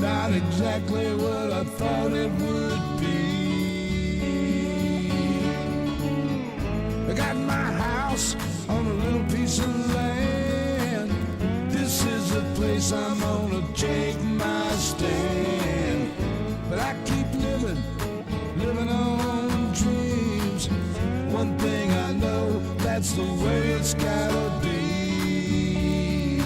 not exactly what I thought it would be. I got my house on a little piece of land. This is the place I'm gonna take my stand. But I keep living on dreams. One thing I know, that's the way it's gotta be.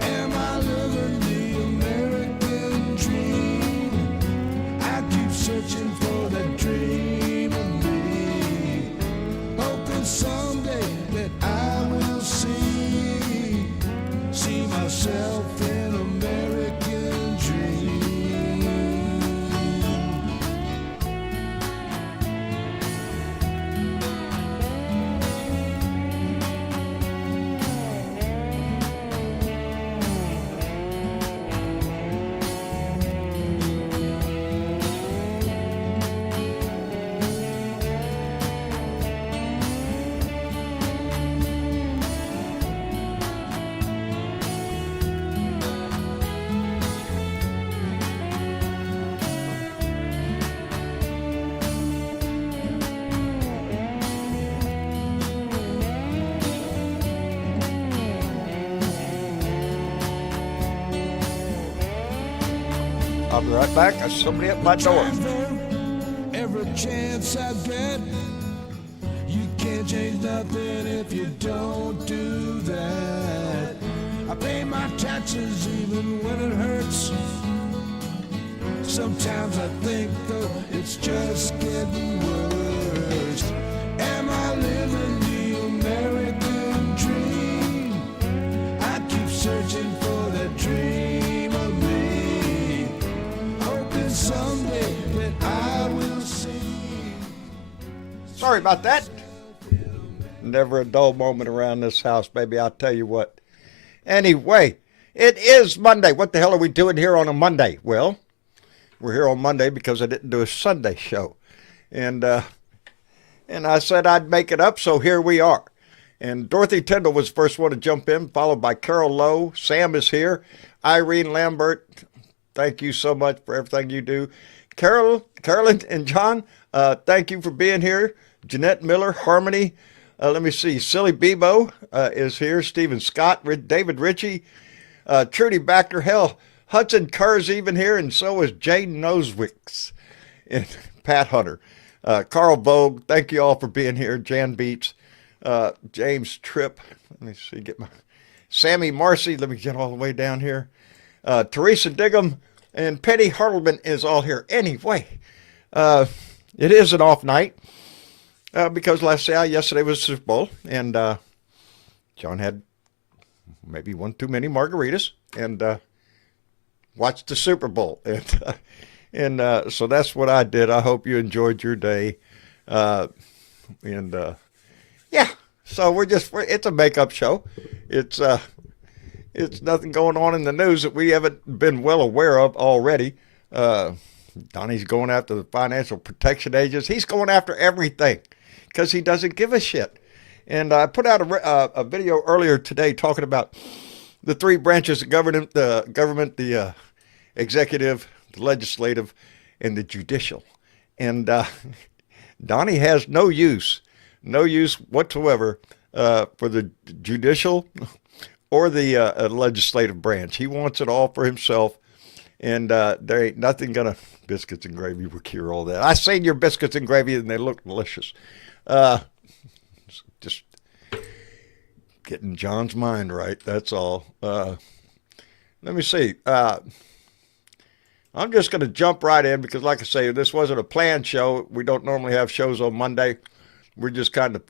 Am I living the American dream? I keep searching for that dream of me, hoping someday that I will see myself in American dream. I'll be right back. There's somebody at my door. Every chance I get, you can't change nothing if you don't do that. I pay my taxes even when it hurts. Sometimes I think though it's just getting worse. Am I living the American dream? I keep searching for that dream of me, hoping someday that I will see. Sorry about that. Never a dull moment around this house, baby. I'll tell you what. Anyway, it is Monday. What the hell are we doing here on a Monday? Well, we're here on Monday because I didn't do a Sunday show. And I said I'd make it up, so here we are. And Dorothy Tyndall was the first one to jump in, followed by Carol Lowe. Sam is here. Irene Lambert, thank you so much for everything you do. Carolyn and John, thank you for being here. Jeanette Miller, Harmony. Let me see. Silly Bebo is here. Stephen Scott, David Ritchie, Trudy Backer. Hell, Hudson Kerr's even here, and so is Jane Nosewicks and Pat Hunter. Carl Vogue, thank you all for being here. Jan Beats, James Tripp. Let me see. Sammy Marcy. Let me get all the way down here. Teresa Diggum and Penny Hartleman is all here. Anyway, it is an off night. Because yesterday was Super Bowl, and John had maybe one too many margaritas and watched the Super Bowl. And so that's what I did. I hope you enjoyed your day. Yeah, so it's a makeup show. It's nothing going on in the news that we haven't been well aware of already. Donnie's going after the financial protection agents. He's going after everything, because he doesn't give a shit. And I put out a video earlier today talking about the three branches of government, the executive, the legislative, and the judicial. And Donnie has no use whatsoever for the judicial or the legislative branch. He wants it all for himself. And there ain't nothing gonna, biscuits and gravy will cure all that. I seen your biscuits and gravy and they look delicious. Just getting John's mind right, that's all. Let me see. I'm just going to jump right in because, like I say, this wasn't a planned show. We don't normally have shows on Monday. We're just kind of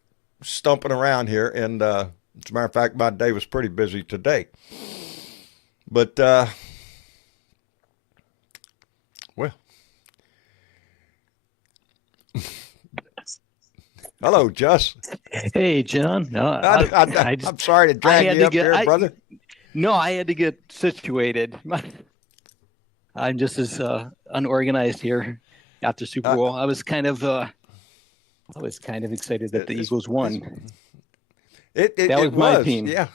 stumping around here. And as a matter of fact, my day was pretty busy today. But, well. Hello, Jess. Hey, John. No, I'm sorry to drag you up here, brother. No, I had to get situated. I'm just as unorganized here after Super Bowl. I was kind of excited that the Eagles won. That was my team. Yeah,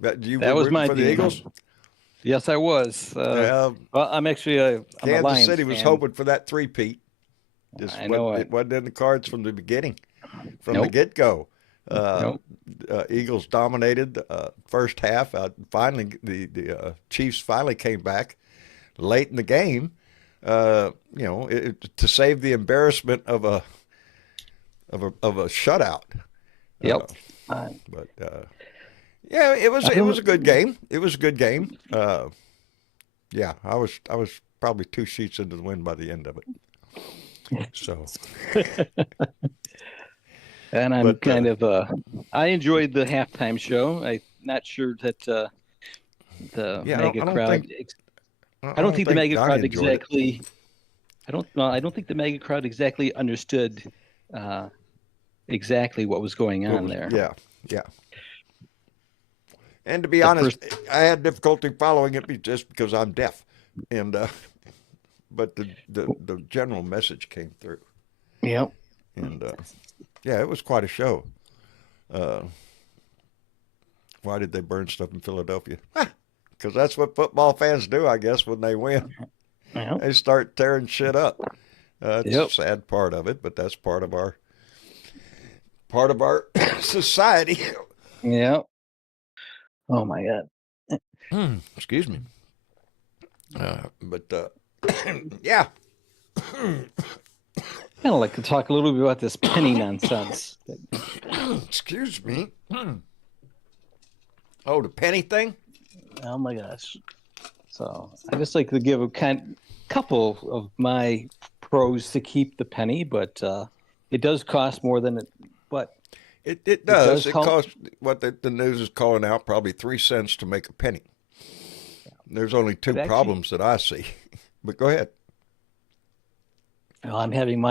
that was my team. The Eagles. Yes, I was. Well, Well, I'm actually I'm a Kansas Lions City was fan. hoping for that three-peat. I know It wasn't in the cards from the beginning, from the Nope. get-go. Nope. Eagles dominated first half. Finally, the Chiefs finally came back late in the game. To save the embarrassment of a shutout. Yep. But yeah, it was a good game. It was a good game. Yeah, I was probably 2 sheets into the wind by the end of it. So, And I'm but kind of I enjoyed the halftime show. I'm not sure that the yeah, mega I don't crowd. think I don't think the mega Donnie crowd enjoyed it. exactly. I don't think the mega crowd exactly understood exactly what was going on there. Yeah, yeah. And to be The honest, first, I had difficulty following it just because I'm deaf, and but the general message came through, yep. and yeah, it was quite a show. Uh, why did they burn stuff in Philadelphia? Because that's what football fans do, I guess, when they win. Yep. They start tearing shit up. It's Yep. a sad part of it, but that's part of our society. Yep. Oh my God. Excuse me. But yeah. Kind of like to talk a little bit about this penny nonsense. Excuse me. Oh, the penny thing? Oh my gosh. So I just like to give a couple of my pros to keep the penny, but it does cost more than it. But It does. It help. costs what the news is calling out probably 3 cents to make a penny. There's only two But actually- problems that I see. But go ahead. I'm having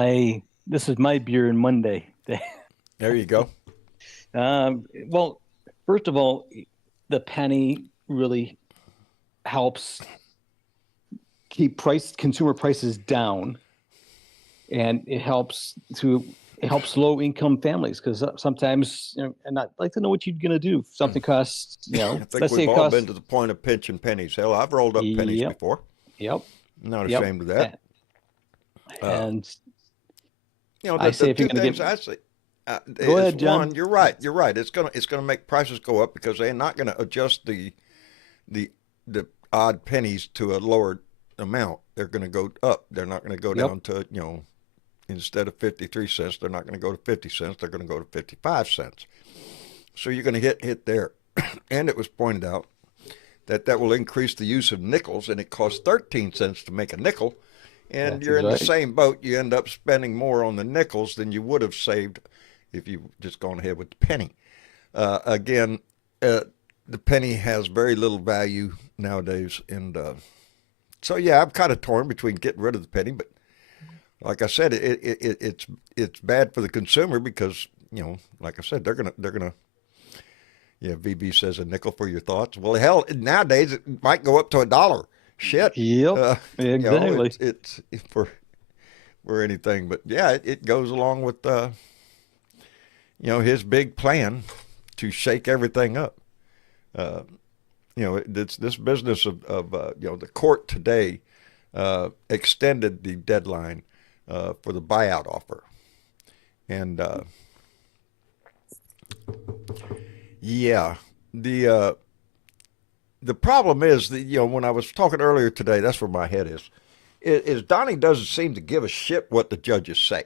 this is my beer and Monday. There you go. Well, first of all, the penny really helps keep consumer prices down, and it helps low income families, because sometimes, and I'd like to know what you're going to do. If something costs, I think let's say we've it all costs. been to the point of pinching pennies. Hell, I've rolled up pennies Yep. before. Yep. I'm not Yep. ashamed of that. And The say if you're two gonna things get- I see Go is, ahead, John. one, you're right. It's gonna make prices go up because they're not gonna adjust the odd pennies to a lower amount. They're gonna go up. They're not gonna go Yep. down to instead of 53 cents, they're not gonna go to 50 cents. They're gonna go to 55 cents. So you're gonna hit there. And it was pointed out that will increase the use of nickels, and it costs 13 cents to make a nickel. And That's you're in the exactly. same boat. You end up spending more on the nickels than you would have saved if you just gone ahead with the penny. Again, the penny has very little value nowadays, and so yeah, I'm kind of torn between getting rid of the penny. But like I said, it's bad for the consumer because like I said, they're gonna. Yeah, VB says a nickel for your thoughts. Well, hell, nowadays it might go up to $1. Shit. Yep. Exactly. It's for anything, but yeah, it goes along with his big plan to shake everything up. It's this business of the court today extended the deadline for the buyout offer, and yeah, the problem is that when I was talking earlier today, that's where my head is Donnie doesn't seem to give a shit what the judges say.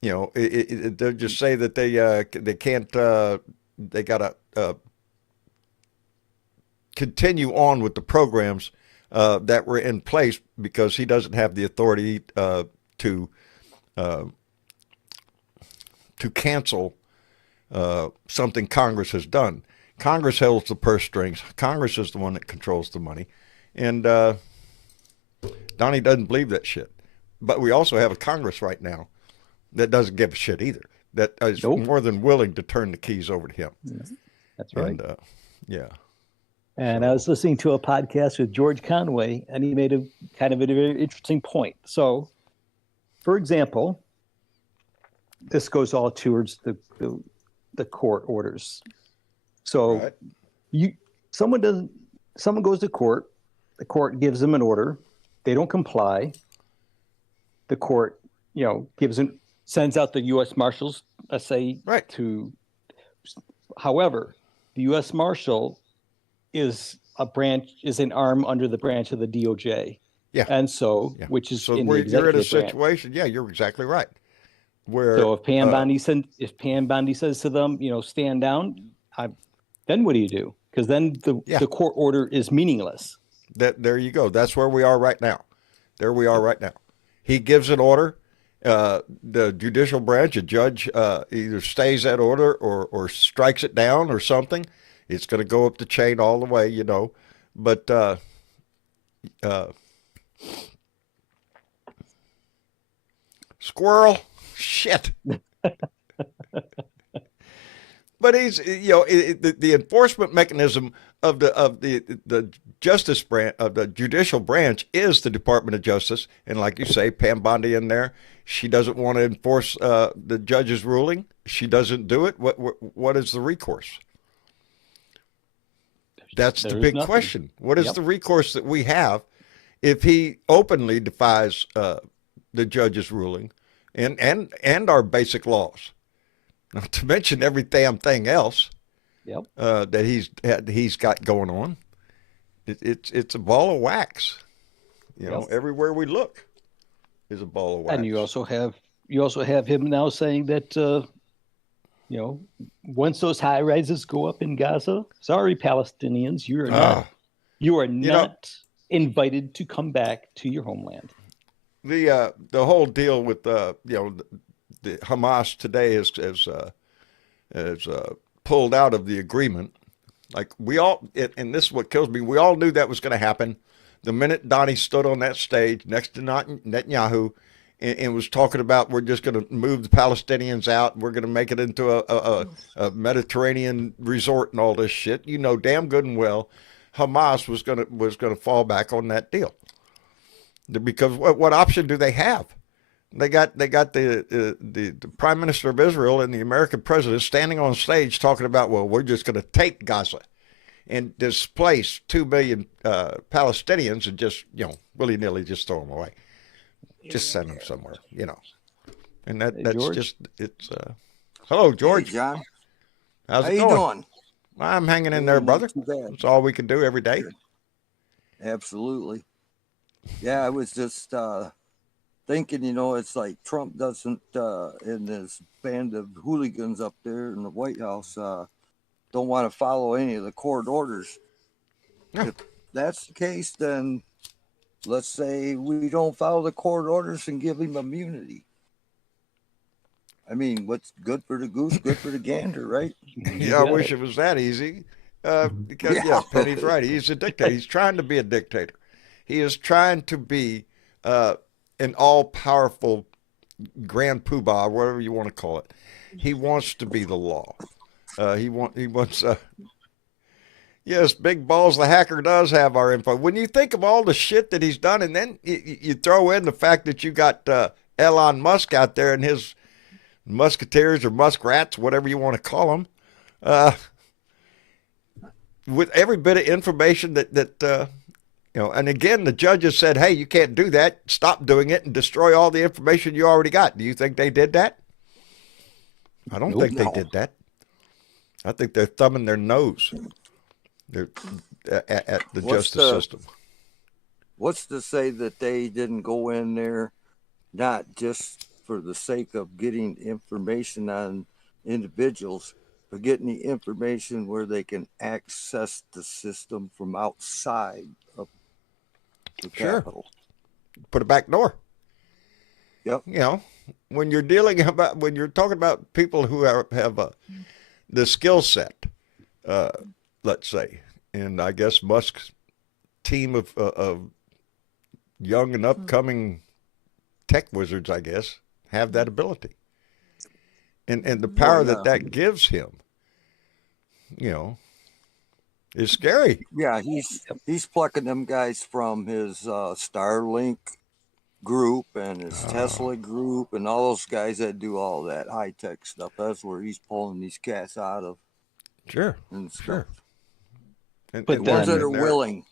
They'll just say that they can't they gotta continue on with the programs that were in place because he doesn't have the authority to cancel something Congress has done. Congress holds the purse strings. Congress is the one that controls the money. And Donnie doesn't believe that shit. But we also have a Congress right now that doesn't give a shit either, that is more than willing to turn the keys over to him. That's right. And, yeah. And I was listening to a podcast with George Conway, and he made a kind of a very interesting point. So, for example, this goes all towards the court orders. So, Right. someone doesn't someone goes to court, the court gives them an order, they don't comply, the court, sends out the U.S. Marshals, let's say, Right. However, the U.S. Marshal is an arm under the branch of the DOJ. Yeah. And so, Yeah. which is so in where the you're in a executive branch. situation. Yeah, you're exactly right. Where So if Pam Bondi says to them, stand down, then what do you do? Because then the court order is meaningless. there you go. That's where we are right now. There we are right now. He gives an order. The judicial branch, a judge, either stays that order or strikes it down or something. It's going to go up the chain all the way, But squirrel, shit. But he's, the enforcement mechanism of the justice branch, of the judicial branch, is the Department of Justice, and like you say, Pam Bondi in there. She doesn't want to enforce the judge's ruling. She doesn't do it. What is the recourse? That's the big question. What is the recourse that we have if he openly defies the judge's ruling and our basic laws? Not to mention every damn thing else that he's got going on. It's a ball of wax. Everywhere we look is a ball of wax. And you also have him now saying that once those high rises go up in Gaza, sorry Palestinians, you are not invited to come back to your homeland. The whole deal with the Hamas today has pulled out of the agreement. Like and this is what kills me. We all knew that was going to happen. The minute Donnie stood on that stage next to Netanyahu and was talking about, we're just going to move the Palestinians out, we're going to make it into a Mediterranean resort and all this shit. Damn good and well, Hamas was going to fall back on that deal. Because what option do they have? They got the Prime Minister of Israel and the American president standing on stage talking about, well, we're just going to take Gaza and displace 2 million Palestinians and just willy-nilly just throw them away, just send them somewhere, And that's George? just it's. Hello, George. Hey, John. How's How it you going? doing? I'm hanging in there, brother. Not too bad. That's all we can do every day. Absolutely. Yeah, I was just thinking, it's like Trump doesn't, and this band of hooligans up there in the White House, don't want to follow any of the court orders. Yeah. If that's the case, then let's say we don't follow the court orders and give him immunity. I mean, what's good for the goose, good for the gander, right? Yeah, I wish it was that easy. Because Penny's right. He's a dictator. He's trying to be a dictator. He is trying to be an all-powerful grand poobah, whatever you want to call it. He wants to be the law. He wants. Yes, Big Balls the hacker does have our info. When you think of all the shit that he's done, and then you throw in the fact that you got Elon Musk out there and his musketeers or muskrats, whatever you want to call them, with every bit of information that and again, the judges said, hey, you can't do that. Stop doing it and destroy all the information you already got. Do you think they did that? I don't think they did that. I think they're thumbing their nose at the justice system. What's to say that they didn't go in there not just for the sake of getting information on individuals, but getting the information where they can access the system from outside of the Capitol? Put a back door. Yep. When you're talking about people who have the skill set, let's say, and I guess Musk's team of young and upcoming tech wizards, I guess, have that ability, and the power that gives him, is scary. Yeah, he's plucking them guys from his Starlink group and his Tesla group and all those guys that do all that high tech stuff. That's where he's pulling these cats out of. Sure. And stuff. Sure. And, But and then- Ones that they're- are willing.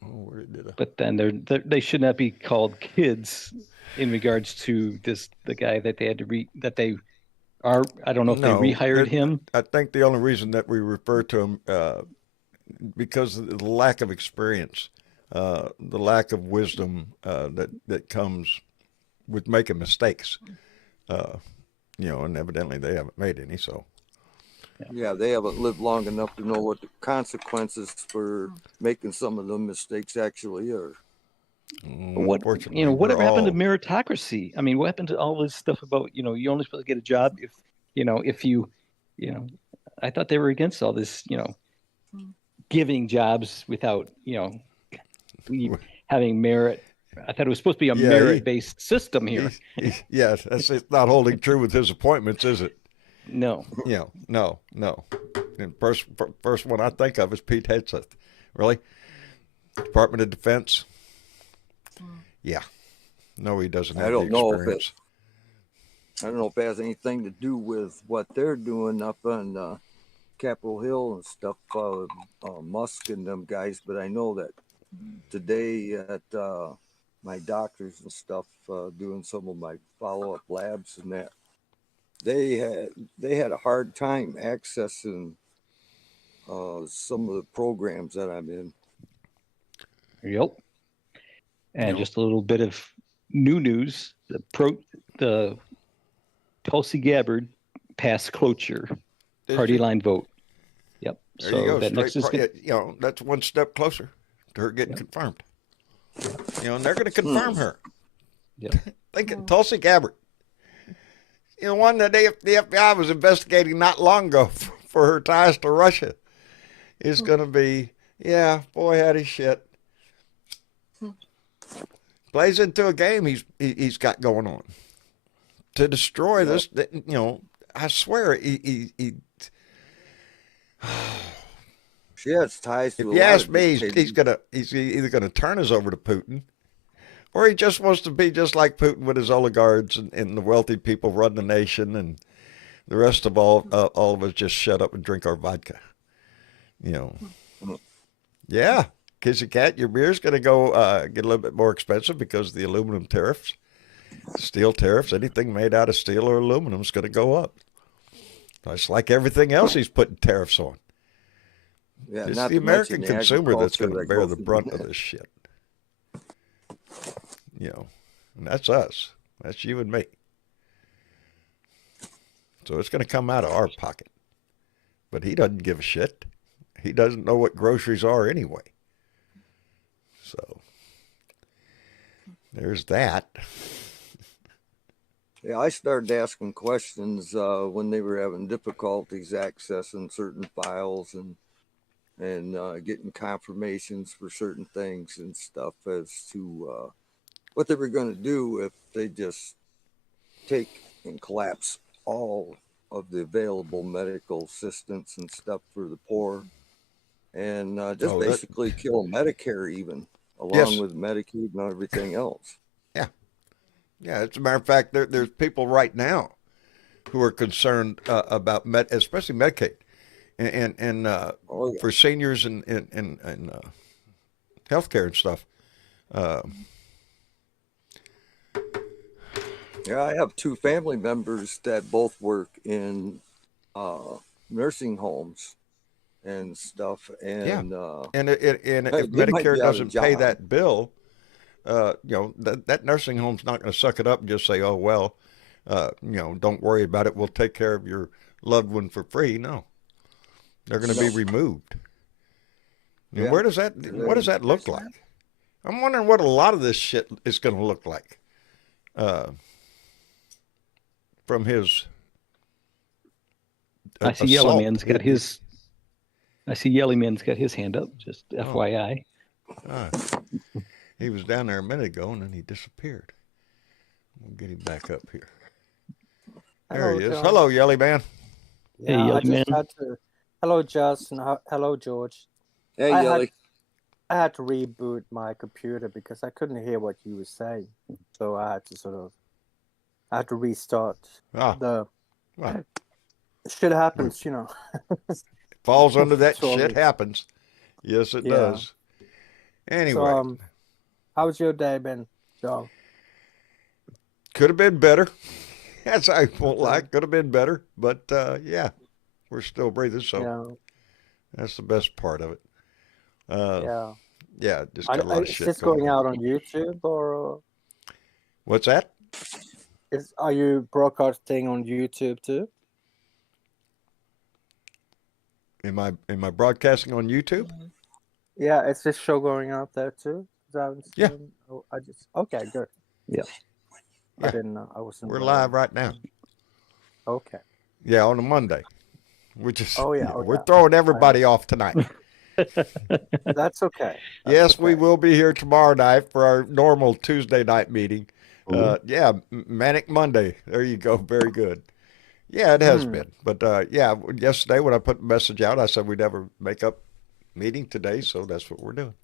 where did I? But then they should not be called kids in regards to the guy that they had to I don't know if they rehired him. I think the only reason that we refer to him because of the lack of experience, the lack of wisdom that comes with making mistakes. And evidently they haven't made any. So Yeah, they haven't lived long enough to know what the consequences for making some of the mistakes actually are. unfortunately, Whatever we're happened to all- meritocracy? I mean, what happened to all this stuff about you're only supposed to get a job if you I thought they were against all this giving jobs without having merit. I thought it was supposed to be a Yeah, merit-based system here. Yes, it's not holding true with his appointments, is it? No. No. And first one I think of is Pete Hegseth. Really? Department of Defense? Yeah. No, he doesn't have the experience. I don't know if it has anything to do with what they're doing up on Capitol Hill and stuff, Musk and them guys, but I know that today at my doctors and stuff, doing some of my follow-up labs and that, they had a hard time accessing some of the programs that I'm in. Yep. And just a little bit of new news: the Tulsi Gabbard passed cloture, party line vote. Yep. There you go. That next is that's one step closer to her getting confirmed. And they're going to confirm her. Yeah. Think Tulsi Gabbard. One that the FBI was investigating not long ago for her ties to Russia is going to be, boy, howdy shit. Plays into a game he's got going on to destroy this. I swear he She has ties to. If you ask me, he's either gonna turn us over to Putin, or he just wants to be just like Putin with his oligarchs and the wealthy people run the nation, and the rest of all of us just shut up and drink our vodka. Yeah, kissy cat, your beer's gonna go get a little bit more expensive because of the aluminum tariffs, steel tariffs. Anything made out of steel or aluminum is gonna go up. It's like everything else he's putting tariffs on. Yeah, It's not the to mention American the consumer that's going to agriculture bear that the goes brunt into of that. this shit. And that's us. That's you and me. So it's going to come out of our pocket. But he doesn't give a shit. He doesn't know what groceries are anyway. So there's that. Yeah, I started asking questions when they were having difficulties accessing certain files and getting confirmations for certain things and stuff as to what they were going to do if they just take and collapse all of the available medical assistance and stuff for the poor, and basically kill Medicare even, along with Medicaid and everything else. Yeah, as a matter of fact, there's people right now who are concerned about especially Medicaid, and for seniors and healthcare and stuff. Yeah, I have two family members that both work in nursing homes and stuff, and and if they might Medicare be out of doesn't pay job. that bill, that nursing home's not going to suck it up and just say, oh well, don't worry about it. We'll take care of your loved one for free. No, they're going to be removed. And Yeah. what does that look like? I'm wondering what a lot of this shit is going to look like. From his I see Yellow Man's got his. I see Yellow Man's got his hand up. Just FYI. He was down there a minute ago and then he disappeared. We'll get him back up here. There he is. John. Hello, Yelly Man. Hey, Yeah, I Yelly just Man. had to. Hello, Justin. Hello, George. Hey, I Yelly. I had to reboot my computer because I couldn't hear what you were saying, so I had to restart. Ah, The well, shit happens, falls under that Totally. shit happens. Yes, it Yeah. does. Anyway, So, how's your day been, Joe? could have been better. That's I won't lie. Could have been better, but yeah, we're still breathing, so Yeah, that's the best part of it. yeah. Yeah, just got a lot of Is shit this going going on. out on YouTube or What's that? are you broadcasting on YouTube too? Am I broadcasting on YouTube? Yeah, is this show going out there too? 'Cause I haven't Yeah. seen- Oh, okay, good. Yeah. I Yeah. didn't know. I wasn't. We're aware. live right now. Okay. Yeah, on a Monday. We're just Oh, yeah, we're okay. throwing everybody off tonight. That's okay. Yes, we okay. will be here tomorrow night for our normal Tuesday night meeting. Yeah, Manic Monday. There you go. Very good. Yeah, it has been. But yeah, yesterday when I put the message out, I said we'd never make up meeting today, so that's what we're doing.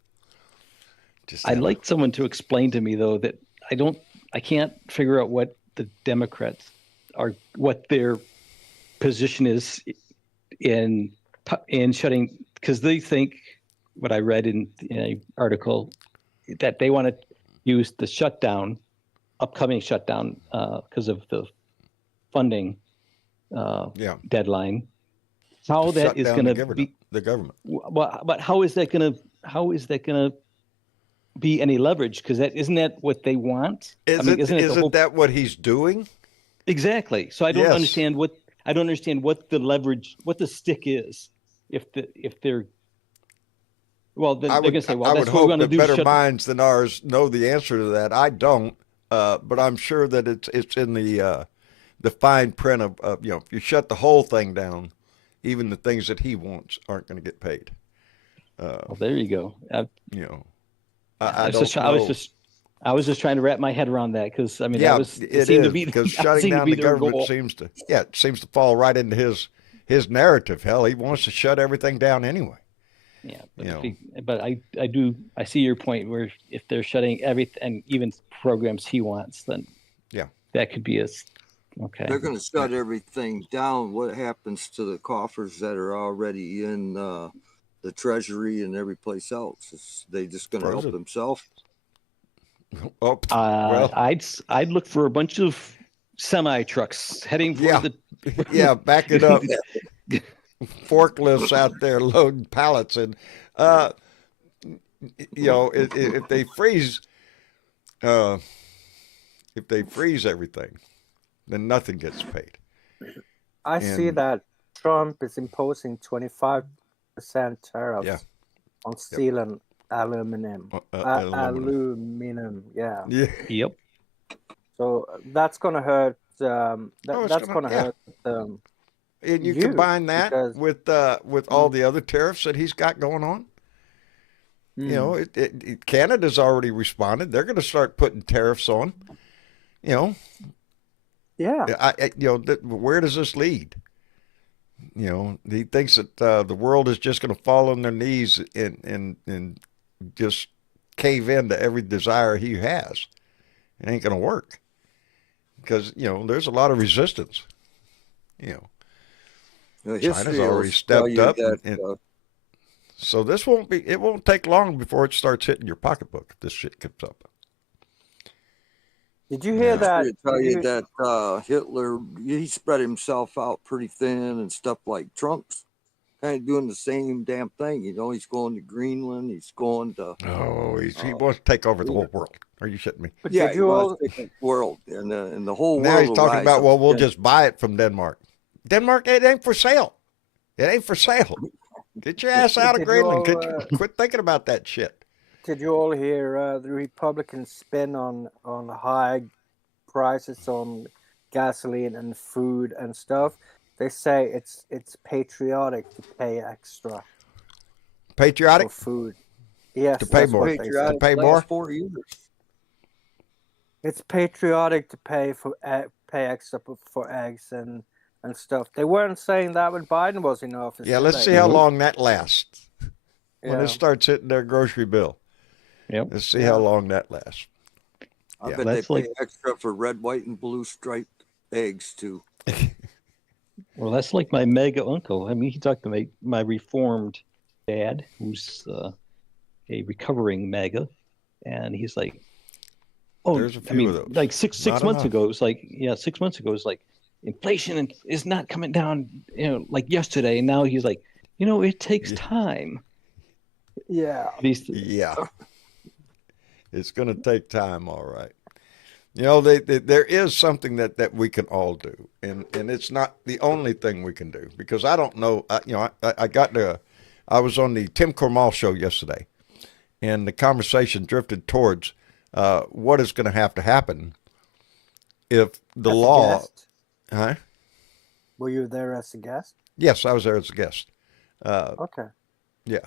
Just I'd like someone to explain to me though that I can't figure out what the Democrats are, what their position is in shutting, because they think, what I read in an article, that they want to use the shutdown, upcoming shutdown, because of the funding yeah. deadline. How that Shut is down going to be, the government. but how is that going to be any leverage? Because isn't that what they want? Isn't the whole, that what he's doing? exactly? So I don't Yes. understand what the leverage, what the stick is. If they're, well, then I they're would, going to say, well, I that's would what we're hope going to that do. better minds than ours know the answer to that. I don't, but I'm sure that it's in the fine print of if you shut the whole thing down, even the things that he wants aren't going to get paid. Well, there you go. I don't know. I was just trying to wrap my head around that, because I mean, Yeah, it seemed to be because that shutting seemed to down be the their government goal. seems to fall right into his narrative. Hell, he wants to shut everything down anyway. Yeah, but I see your point, where if they're shutting everything, and even programs he wants, then Yeah, that could be okay. They're going to shut everything down. What happens to the coffers that are already in the Treasury and every place else? Is they just going to help Frozen. themselves? Oh, well, I'd look for a bunch of semi trucks heading for yeah, the yeah, back it up. Forklifts out there loading pallets, and if they freeze, everything, then nothing gets paid. I see And- that Trump is imposing 25% tariffs Yeah. on steel and aluminum. Aluminum, yeah. Yeah, Yep. So that's gonna hurt. it's That's gonna- gonna yeah. hurt. and you You, combine that because- with all the other tariffs that he's got going on. Hmm. You know, Canada's already responded. They're going to start putting tariffs on. Yeah. Where does this lead? He thinks that the world is just going to fall on their knees and just cave in to every desire he has. It ain't going to work because there's a lot of resistance. China's already stepped up, so this won't take long before it starts hitting your pocketbook if this shit comes up. Did you hear that? Tell you that Hitler, he spread himself out pretty thin and stuff, like Trump's kind of doing the same damn thing. He's going to Greenland. He's going to. Oh, he wants to take over the whole world. Are you shitting me? But Yeah, did he you wants all? to take the world and the whole Now world. he's will talking rise about, up well, we'll against just buy it from Denmark. Denmark, it ain't for sale. It ain't for sale. Get your ass out of Did you Greenland. all, Quit thinking about that shit. Did you all hear the Republicans spin on high prices on gasoline and food and stuff? They say it's patriotic to pay extra Patriotic? for food. Yes, To pay that's more. what they say. Patriotic pay last more? 4 years. It's patriotic to pay extra for eggs and stuff. They weren't saying that when Biden was in office. Yeah, did let's they? see how long that lasts. When Yeah. it starts hitting their grocery bill. Yep. Let's see how long that lasts. I Yeah. bet they That's pay like- extra for red, white, and blue striped eggs too. Well, that's like my mega uncle. I mean, he talked to my reformed dad, who's a recovering mega, and he's like, "Oh, There's a I few of mean, those. like six Not months enough. ago, it was like, yeah, 6 months ago, it was like inflation is not coming down, like yesterday." And now he's like, it takes Yeah. time. Yeah. Yeah. It's going to take time, all right. There is something that we can all do, and it's not the only thing we can do, because I don't know. I was on the Tim Cormall show yesterday, and the conversation drifted towards what is going to happen if the As a law. guest? Huh? Were you there as a guest? Yes, I was there as a guest. Okay. Yeah,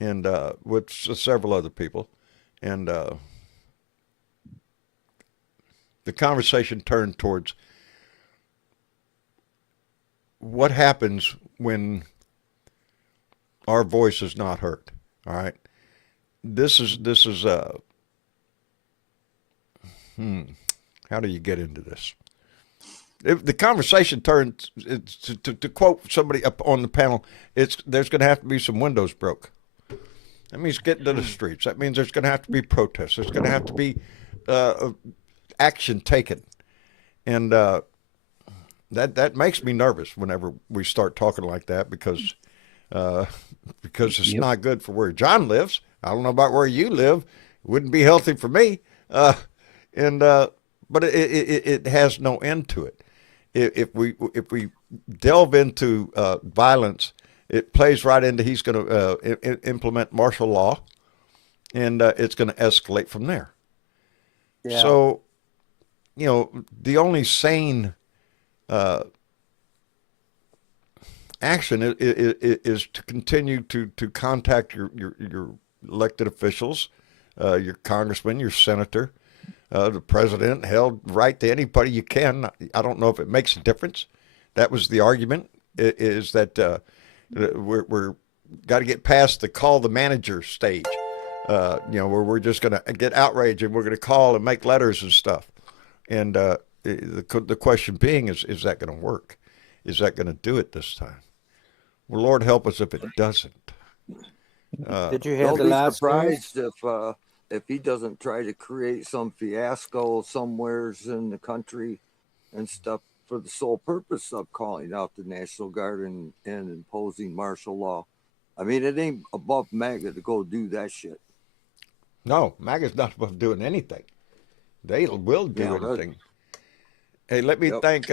and with several other people, and the conversation turned towards what happens when our voice is not heard. All right, this is how do you get into this? If the conversation turned to quote somebody up on the panel, there's going to have to be some windows broke. That means getting to the streets. That means there's going to have to be protests. There's going to have to be action taken, and that makes me nervous whenever we start talking like that, because it's not good for where John lives. I don't know about where you live. It wouldn't be healthy for me, but it has no end to it. If we delve into violence, it plays right into he's going to implement martial law, and it's going to escalate from there. Yeah. So, the only sane action is to continue to contact your elected officials, your congressman, your senator, the president, held right to anybody you can. I don't know if it makes a difference. That was the argument, is that we're got to get past the call the manager stage, where we're just going to get outraged and we're going to call and make letters and stuff. And the question being is that going to work? Is that going to do it this time? Well, Lord help us if it doesn't. Did you hear Don't the be last surprised if he doesn't try to create some fiasco somewheres in the country and stuff for the sole purpose of calling out the National Guard and imposing martial law. I mean, it ain't above MAGA to go do that shit. No, MAGA's not above doing anything. They will do anything. Hey, let me thank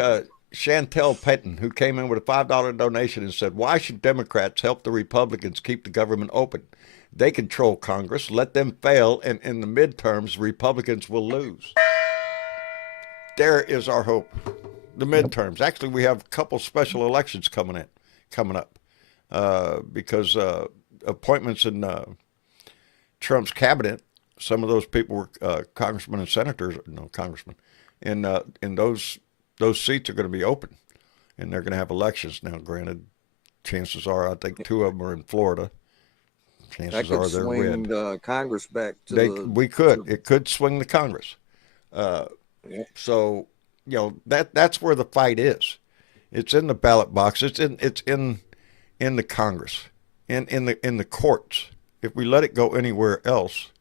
Chantel Petton, who came in with a $5 donation and said, "Why should Democrats help the Republicans keep the government open? They control Congress. Let them fail, and in the midterms, Republicans will lose." There is our hope. The midterms. Actually, we have a couple special elections coming up, because appointments in Trump's cabinet, some of those people were congressmen and senators, and those seats are going to be open, and they're going to have elections. Now, granted, chances are, I think 2 of them are in Florida. Chances are they're swing red. Congress back to It could swing the Congress. So that's where the fight is. It's in the ballot box. It's in the Congress, in the courts. If we let it go anywhere else,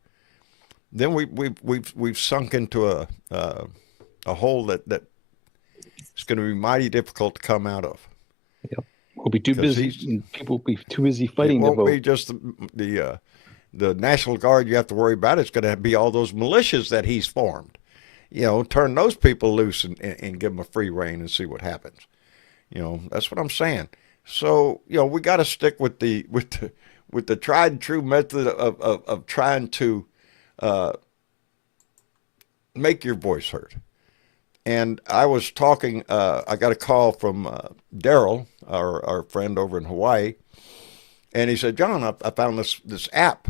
then we've sunk into a hole that it's going to be mighty difficult to come out of. Yep. We'll be too busy. People will be too busy fighting the vote. It won't be just the National Guard you have to worry about. It's going to be all those militias that he's formed. Turn those people loose and give them a free rein and see what happens. That's what I'm saying. So we got to stick with the tried and true method of trying to make your voice heard. And I was talking, I got a call from Daryl, our friend over in Hawaii, and he said, "John, I found this app,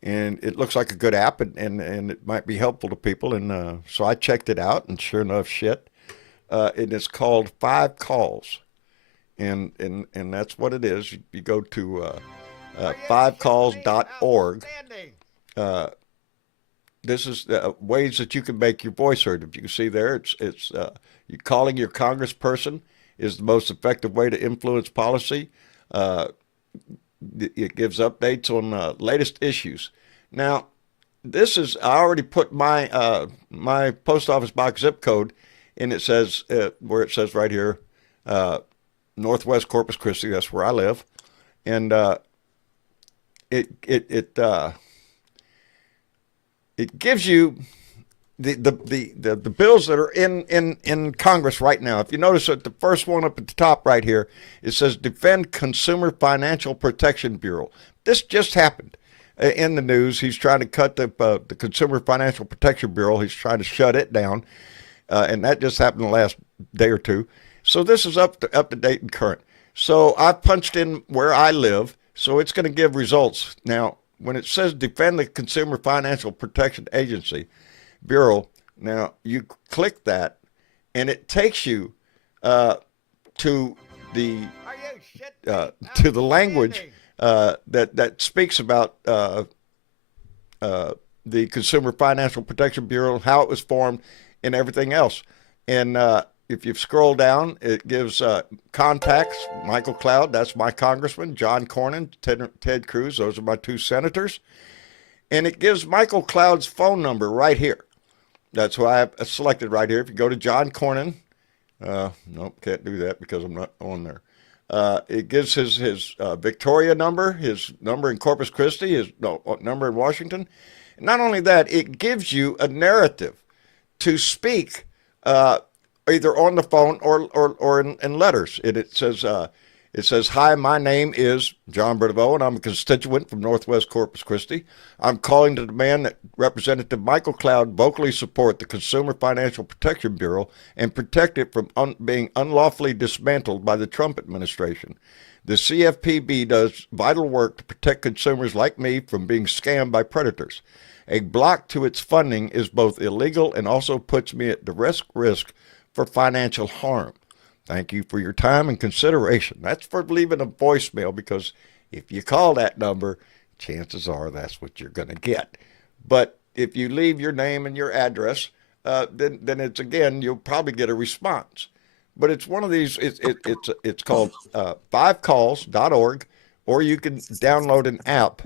and it looks like a good app, and it might be helpful to people." And so I checked it out, and sure enough, and it's called 5 Calls, and that's what it is. You go to 5calls.org. This is ways that you can make your voice heard. If you can see there, it's you calling your congressperson is the most effective way to influence policy. It gives updates on latest issues. Now, I already put my my post office box zip code, and it says where it says right here, Northwest Corpus Christi. That's where I live, and it gives you the bills that are in Congress right now. If you notice that the first one up at the top right here, it says Defend Consumer Financial Protection Bureau. This just happened in the news. He's trying to cut the Consumer Financial Protection Bureau. He's trying to shut it down, and that just happened the last day or two. So this is up to date and current. So I punched in where I live, so it's going to give results. Now, when it says Defend the Consumer Financial Protection Agency Bureau, now you click that, and it takes you to the language that speaks about the Consumer Financial Protection Bureau, how it was formed, and everything else. And if you scroll down, it gives contacts. Michael Cloud, that's my congressman. John Cornyn, Ted Cruz, those are my two senators. And it gives Michael Cloud's phone number right here. That's who I have selected right here. If you go to John Cornyn, nope, can't do that because I'm not on there. It gives his Victoria number, his number in Corpus Christi, his number in Washington. And not only that, it gives you a narrative to speak either on the phone or in letters. It says, "Hi, my name is John Berdeveau, and I'm a constituent from Northwest Corpus Christi. I'm calling to demand that Representative Michael Cloud vocally support the Consumer Financial Protection Bureau and protect it from being unlawfully dismantled by the Trump administration. The CFPB does vital work to protect consumers like me from being scammed by predators. A block to its funding is both illegal and also puts me at direct risk for financial harm. Thank you for your time and consideration." That's for leaving a voicemail, because if you call that number, chances are that's what you're going to get. But if you leave your name and your address, then it's, again, you'll probably get a response. But it's one of these, it's called 5calls.org, or you can download an app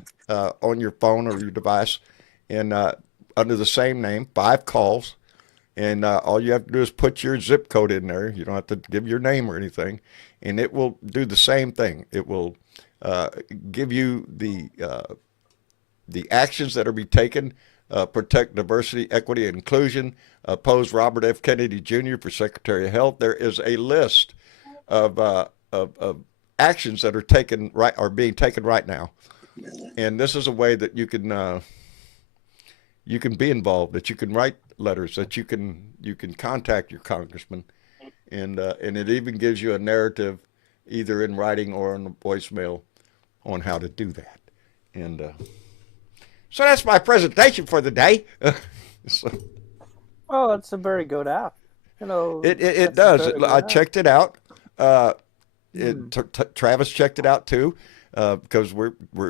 on your phone or your device and under the same name, 5 Calls. And all you have to do is put your zip code in there. You don't have to give your name or anything. And it will do the same thing. It will give you the actions that are be taken, protect diversity, equity, and inclusion, oppose Robert F. Kennedy Jr. for Secretary of Health. There is a list of actions that are being taken right now. And this is a way that you can be involved, that you can write letters, that you can contact your congressman, and it even gives you a narrative, either in writing or on a voicemail, on how to do that. And so that's my presentation for the day. Oh, it's a very good app. You know, it does. I checked it out. Travis checked it out too, because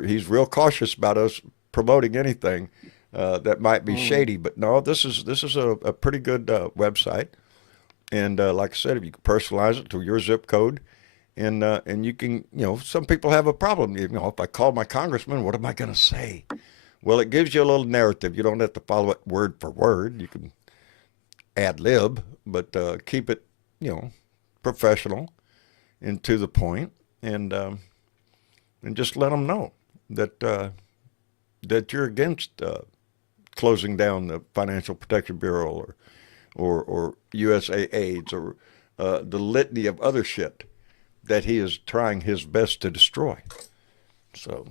he's real cautious about us promoting anything that might be shady. But no, this is a pretty good website, and like I said, if you can personalize it to your zip code, and you can, some people have a problem. If I call my congressman, what am I going to say? Well, it gives you a little narrative. You don't have to follow it word for word. You can ad lib, but keep it, professional and to the point, and just let them know that that you're against closing down the Financial Protection Bureau or USAID or the litany of other shit that he is trying his best to destroy. So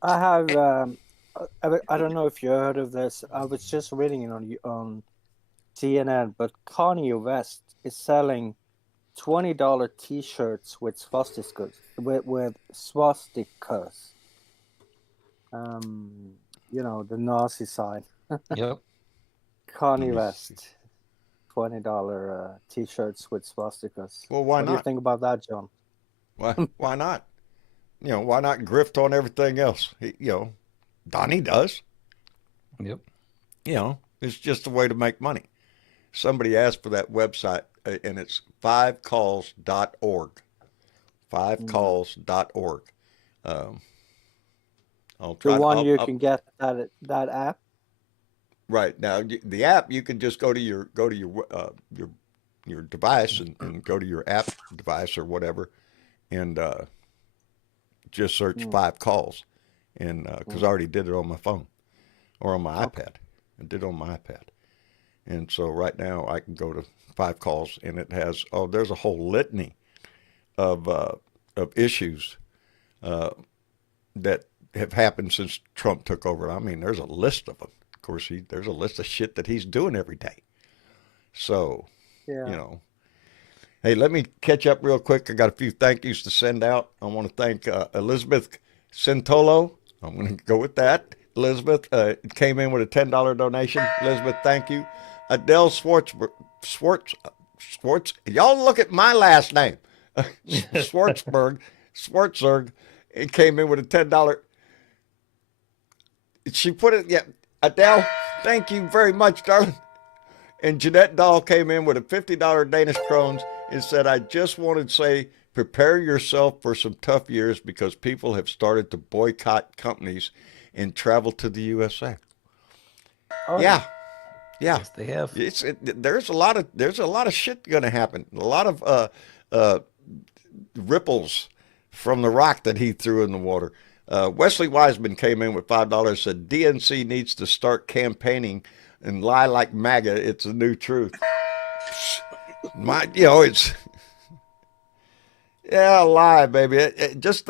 I have I don't know if you heard of this. I was just reading it on CNN, but Kanye West is selling $20 T-shirts with swastikas. With swastikas. The Nazi sign. Yep. Kanye West, $20 T-shirts with swastikas. Well, why what not? do you think about that, John? Why not? Why not grift on everything else? Donnie does. Yep. It's just a way to make money. Somebody asked for that website and it's 5calls.org. 5calls.org. I'll try. The one you I'll, can get that app. right now, the app, you can just go to your your device and go to your app device or whatever, and just search 5calls, and because I already did it on my phone or on my iPad. I did it on my iPad, and so right now I can go to 5calls, and it has there's a whole litany of issues that have happened since Trump took over. I mean, there's a list of them. Of course, there's a list of shit that he's doing every day. So, Yeah. Hey, let me catch up real quick. I got a few thank yous to send out. I want to thank Elizabeth Centolo. I'm going to go with that. Elizabeth came in with a $10 donation. Elizabeth, thank you. Adele Schwartz. Y'all look at my last name. Schwartzberg. It came in with a $10. She put it, Adele, thank you very much, darling. And Jeanette Dahl came in with a $50 Danish krones and said, I just wanted to say, prepare yourself for some tough years because people have started to boycott companies and travel to the USA. Oh, Yeah. Yes, they have. There's a lot of shit going to happen. A lot of ripples from the rock that he threw in the water. Wesley Wiseman came in with $5, said DNC needs to start campaigning and lie like MAGA. It's the new truth. It's lie, baby. Just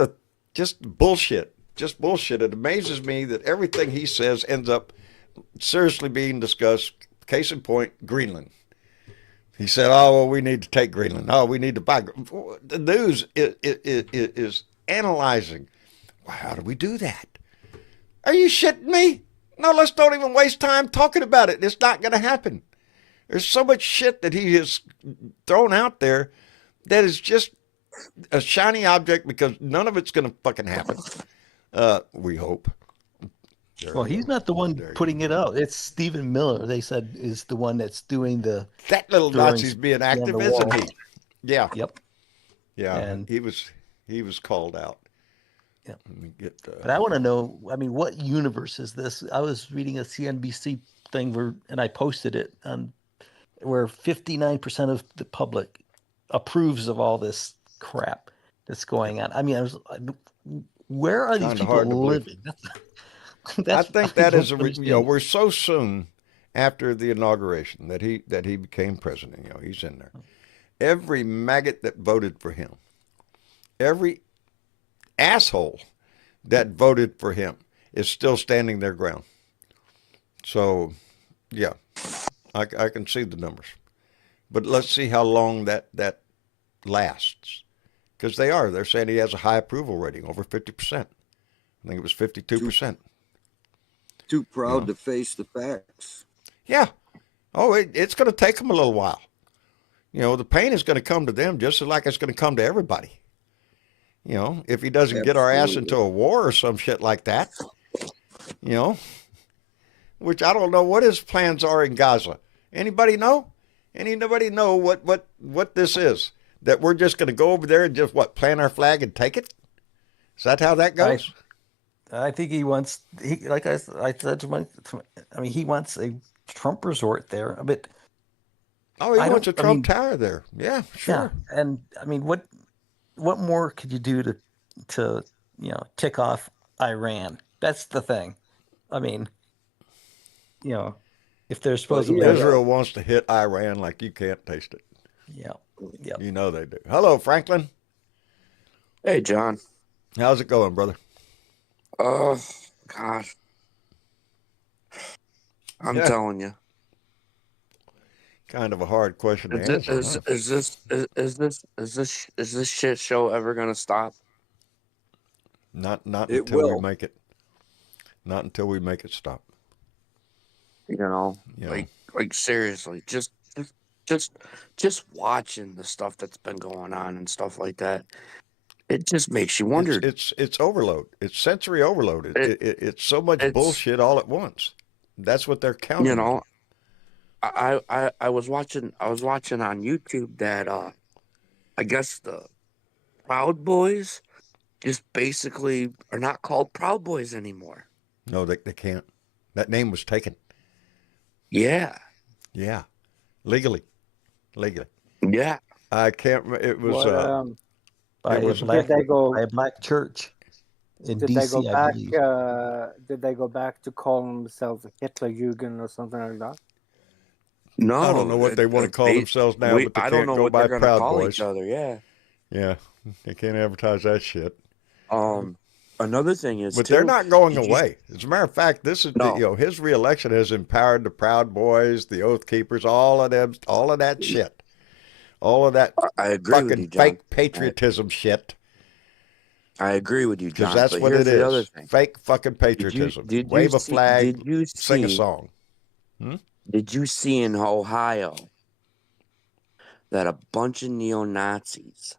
bullshit. Just bullshit. It amazes me that everything he says ends up seriously being discussed. Case in point, Greenland. He said, "Oh, well, we need to take Greenland. Oh, we need to buy." The news is analyzing. Well, how do we do that? Are you shitting me? No, let's don't even waste time talking about it. It's not going to happen. There's so much shit that he has thrown out there that is just a shiny object because none of it's going to fucking happen. We hope. Well, he's not the one putting it out. It's Stephen Miller, they said, is the one that's doing that little Nazi's being active, isn't he? Yeah. Yep. Yeah. And he was called out. Yeah. Let me get But I want to know, what universe is this? I was reading a CNBC thing and I posted it on where 59% of the public approves of all this crap that's going on. Where are these people living? I think that is we're so soon after the inauguration that he became president. He's in there. Every maggot that voted for him, every asshole that voted for him is still standing their ground. So, yeah, I can see the numbers, but let's see how long that lasts, because they're saying he has a high approval rating, over 50%. I think it was 52%. Too proud to face the facts. Yeah. Oh, it's going to take them a little while. The pain is going to come to them just like it's going to come to everybody. If he doesn't get our ass into a war or some shit like that, which I don't know what his plans are in Gaza. Anybody know? Anybody know what this is? That we're just going to go over there and just plant our flag and take it? Is that how that goes? I think he wants. Like I said to he wants a Trump resort there. But he wants a Trump tower there. Yeah, sure. Yeah. And what more could you do to tick off Iran? That's the thing. If they're supposed to. Israel wants to hit Iran like you can't taste it. Yeah. Yeah. They do. Hello, Franklin. Hey, John. How's it going, brother? Oh, God. I'm telling you. Kind of a hard question to answer. Is this shit show ever gonna stop? Not until we make it. Not until we make it stop. Like seriously, just watching the stuff that's been going on and stuff like that. It just makes you wonder. It's overload. It's sensory overload. It's so much bullshit all at once. That's what they're counting. I was watching on YouTube that I guess the Proud Boys just basically are not called Proud Boys anymore. No, they can't. That name was taken. Yeah. Yeah, legally. Yeah. I can't. It was. What By It a was- black did they go? by a black church in Did they go DC, I back? believe. Did they go back to call themselves Hitler Jugend or something like that? No, I don't know what they want to call themselves now, but they I don't can't know go what by they're gonna Proud call Boys. each other. Yeah. Yeah, they can't advertise that shit. Another thing is, But too, they're not going did you- away. As a matter of fact, this is No. his reelection has empowered the Proud Boys, the Oath Keepers, all of them, all of that shit, all of that I agree with fucking you, John. fake patriotism shit. I agree with you, Because John. that's but what here's it the other is. thing. Fake fucking patriotism. Did you Wave a see- flag, Did you sing a see? song. Did you see in Ohio that a bunch of neo-Nazis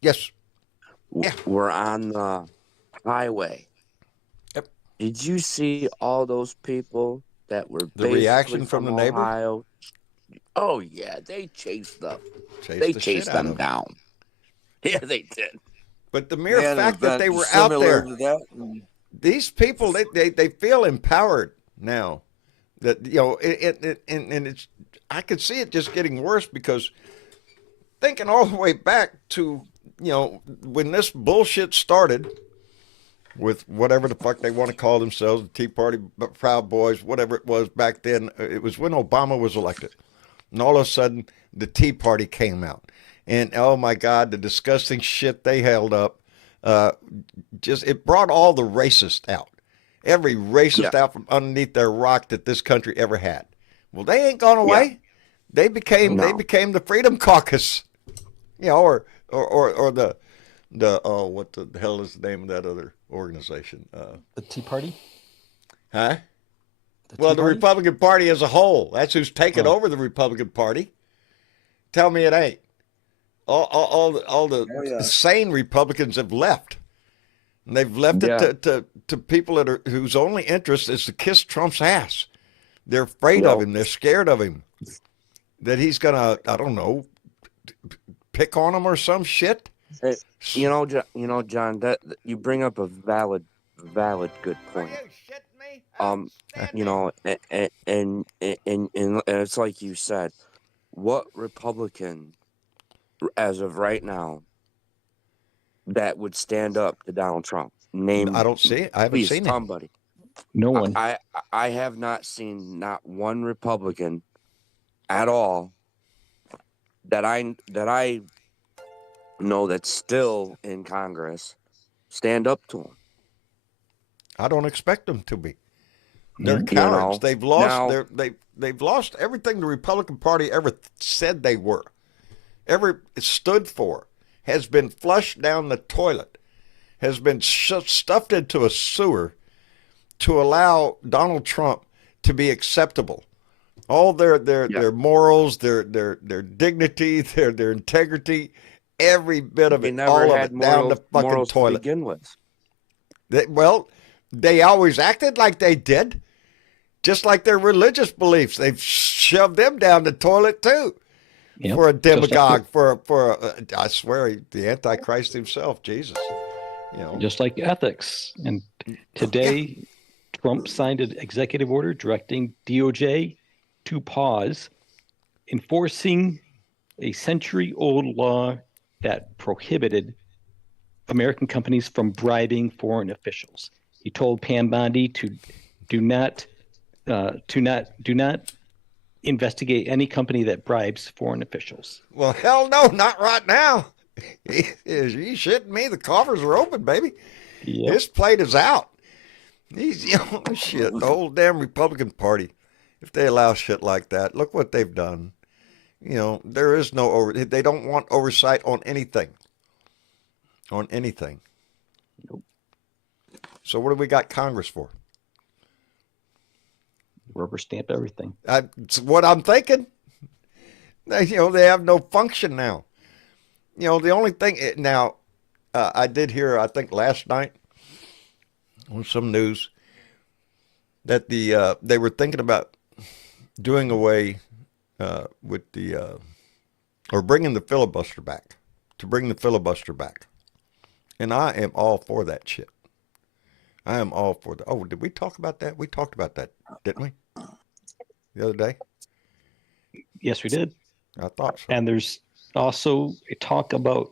Yes. were on the highway? Yep. Did you see all those people that were The basically reaction from the neighbor? Ohio? Oh yeah, they chased them. Chased They the chased shit out them of 'em. down. Yeah, they did. But the mere Yeah, an fact that event they were out similar there, to that, and these people, they feel empowered now. That and it's, I could see it just getting worse because thinking all the way back to when this bullshit started with whatever the fuck they want to call themselves, the Tea Party, Proud Boys, whatever it was back then. It was when Obama was elected, and all of a sudden the Tea Party came out, and oh my God, the disgusting shit they held up, it brought all the racists out. Every racist out from underneath their rock that this country ever had. Well, they ain't gone away. They became the Freedom Caucus, or the what the hell is the name of that other organization? The Tea Party? Huh? The Well, Tea the Party? Republican Party as a whole. That's who's taken over the Republican Party. Tell me it ain't. All the Oh, yeah. sane Republicans have left. And they've left it to people whose only interest is to kiss Trump's ass. They're afraid of him. They're scared of him. That he's gonna, I don't know, pick on them or some shit. Hey, John, that you bring up a valid good point. And it's like you said, what Republican, as of right now, that would stand up to Donald Trump? Name. I don't see it. I haven't please, seen it. somebody. No one. I have not seen not one Republican at all that I know that's still in Congress stand up to him. I don't expect them to be. They're You cowards. know, They've lost now- they've lost everything the Republican Party ever said they were, ever stood for, has been flushed down the toilet, has been stuffed into a sewer to allow Donald Trump to be acceptable. All their morals, their dignity, their integrity, every bit of They it, never all of had it down the fucking morals to toilet. begin with. They always acted like they did, just like their religious beliefs. They've shoved them down the toilet too. Yep. For a Just like demagogue, for I swear, the Antichrist himself, Jesus. Just like ethics. And today, Trump signed an executive order directing DOJ to pause enforcing a century-old law that prohibited American companies from bribing foreign officials. He told Pam Bondi to do not investigate any company that bribes foreign officials. Well, hell no, not right now. You shitting me? The coffers are open, baby. Yep. His plate is out. He's shit. The whole damn Republican Party. If they allow shit like that, look what they've done. There is no they don't want oversight on anything. On anything. Nope. So what do we got Congress for? Rubber stamp everything. That's what I'm thinking. They have no function now. The only thing now, I did hear, I think last night on some news that they were thinking about doing away with the or bringing the filibuster back, to bring the filibuster back, and I am all for that shit. I am all for that. Oh, did we talk about that? We talked about that, didn't we? The other day. Yes, we did. I thought so. And there's also a talk about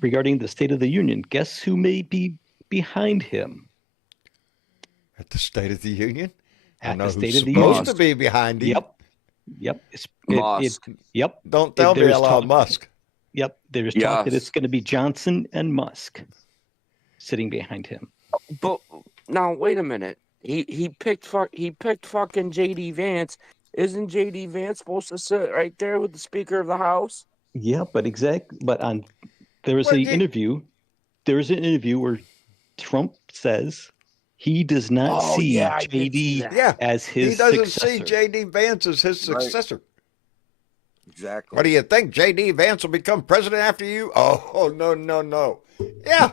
regarding the State of the Union. Guess who may be behind him? At the State of the Union? I At know the State who's of the supposed Union. to be behind him. Yep. Musk. Yep. Don't tell me Elon talk, Musk. Yep. There's talk that Yes. it's going to be Johnson and Musk sitting behind him. But now wait a minute. He picked fucking JD Vance. Isn't JD Vance supposed to sit right there with the Speaker of the House? Yeah, but there is Well, an you- interview. There is an interview where Trump says he does not Oh, see yeah, I did see JD that. Yeah. as his He doesn't successor. see J.D. Vance as his Right. successor. Exactly. What do you think? J.D. Vance will become president after you? Oh, no. Yeah.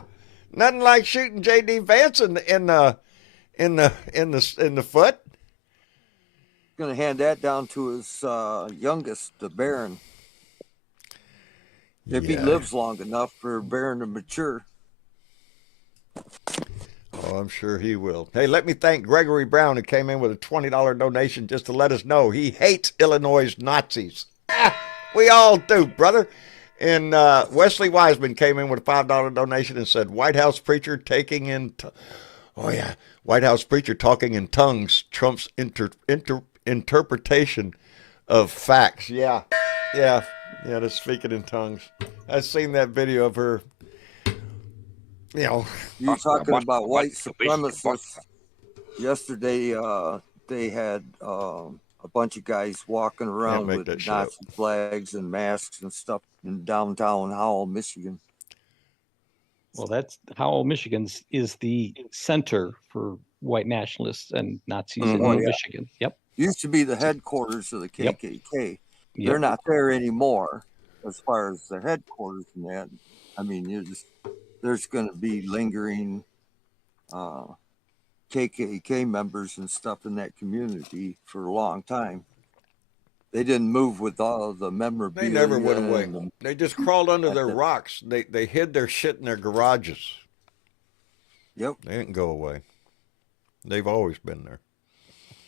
Nothing like shooting J.D. Vance in the foot. Going to hand that down to his youngest, the Baron. If he Yeah. lives long enough for Baron to mature. Oh, I'm sure he will. Hey, let me thank Gregory Brown, who came in with a $20 donation just to let us know he hates Illinois' Nazis. We all do, brother. And Wesley Wiseman came in with a $5 donation and said, White House preacher taking in... White House preacher talking in tongues, Trump's interpretation of facts. Yeah, they're speaking in tongues. I've seen that video of her, You're talking about white supremacists. Yesterday, they had a bunch of guys walking around make with that shit Nazi flags and masks and stuff in downtown Howell, Michigan. Well, that's Howell, Michigan is the center for white nationalists and Nazis in Oh, yeah. Michigan. Yep. Used to be the headquarters of the Yep. KKK. Yep. They're not there anymore as far as the headquarters and that. I mean, there's going to be lingering KKK members and stuff in that community for a long time. They didn't move with all of the they memorabilia. never went away. and They just crawled under their the- rocks. They hid their shit in their garages. Yep. They didn't go away. They've always been there.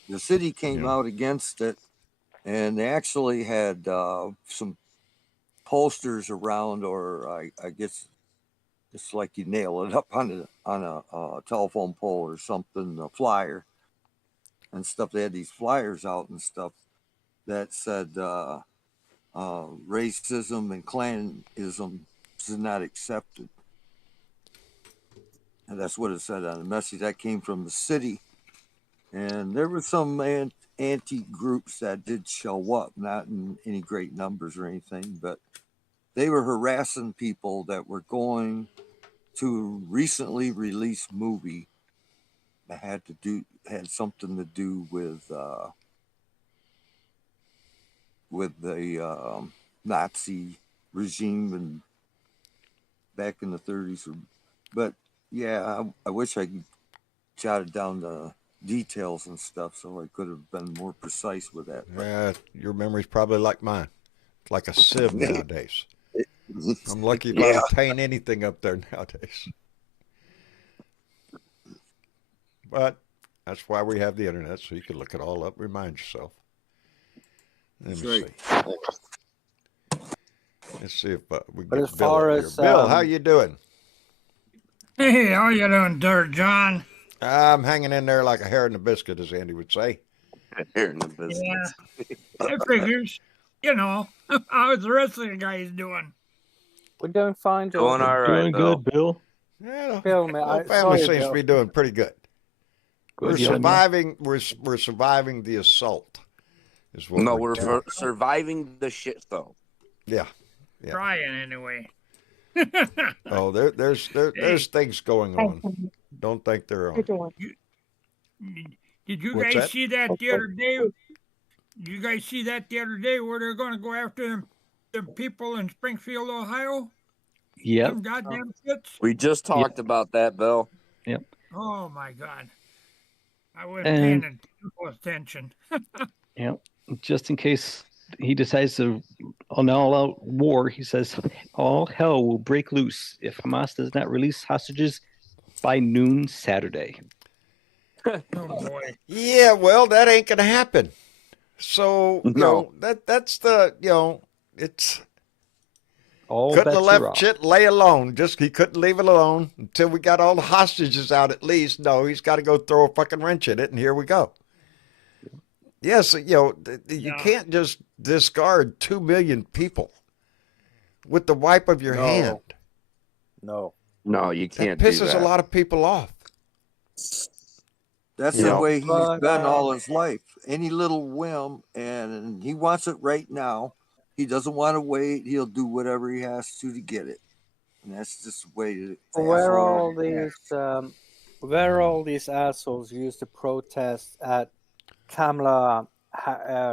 The city came Yeah. out against it, and they actually had some posters around, or I guess it's like you nail it up on a telephone pole or something, a flyer and stuff. They had these flyers out and stuff that said racism and clanism is not accepted. And that's what it said on the message. That came from the city. And there were some anti-groups that did show up, not in any great numbers or anything, but they were harassing people that were going to a recently released movie that had something to do with the Nazi regime and back in the 30s. But yeah, I wish I could jotted down the details and stuff so I could have been more precise with that. Yeah, your memory's probably like mine. It's like a sieve nowadays. I'm lucky if I retain anything up there nowadays. But that's why we have the internet, so you can look it all up, remind yourself. Let me That's see. Let's see if we But get as Bill far up here. as, Bill, how you doing? Hey, how you doing, Dirt John? I'm hanging in there like a hair in a biscuit, as Andy would say. Here in the business. Yeah, it figures. You know, how's the rest of the guys doing? We're doing fine, Joe. Doing all right, Doing Bill. good, Bill. Yeah, Bill, the man, whole family sorry, seems Bill. to be doing pretty good. We're Good, yeah, man. surviving. We're surviving the assault. Is what No, we're doing. surviving the shit though. Yeah. Yeah. Trying anyway. Oh, there's things going on. Don't think there aren't. Did you What's guys that? see that the other day? Did you guys see that the other day where they're going to go after them people in Springfield, Ohio? Yep. Them goddamn shits. We just talked about that, Bill. Oh my God. I wasn't And- paying attention. Yep. Just in case he decides to an all-out war. He says all hell will break loose if Hamas does not release hostages by noon Saturday. Oh boy. Yeah, well, that ain't gonna happen. So No. that's the it's All couldn't have bets are left off. shit lay alone. Just he couldn't leave it alone until we got all the hostages out. At least no, he's got to go throw a fucking wrench in it, and here we go. Yes, you Yeah. can't just discard 2 million people with the wipe of your No. hand. No. No, you That can't do pisses that. a lot of people off. That's Yeah. the way he's But, been all his life. Any little whim, and he wants it right now. He doesn't want to wait. He'll do whatever he has to get it. And that's just the way the where asshole- where all these assholes used to protest at Kamala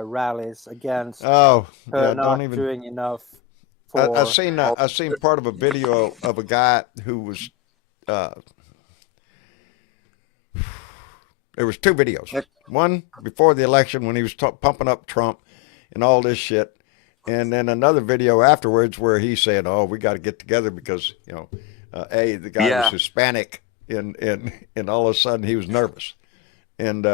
rallies against Oh, her yeah, not don't even. doing enough for. I seen part of a video of a guy who was. There was 2 videos. One before the election when he was pumping up Trump and all this shit, and then another video afterwards where he said, "Oh, we got to get together because the guy Yeah. was Hispanic, and all of a sudden he was nervous." And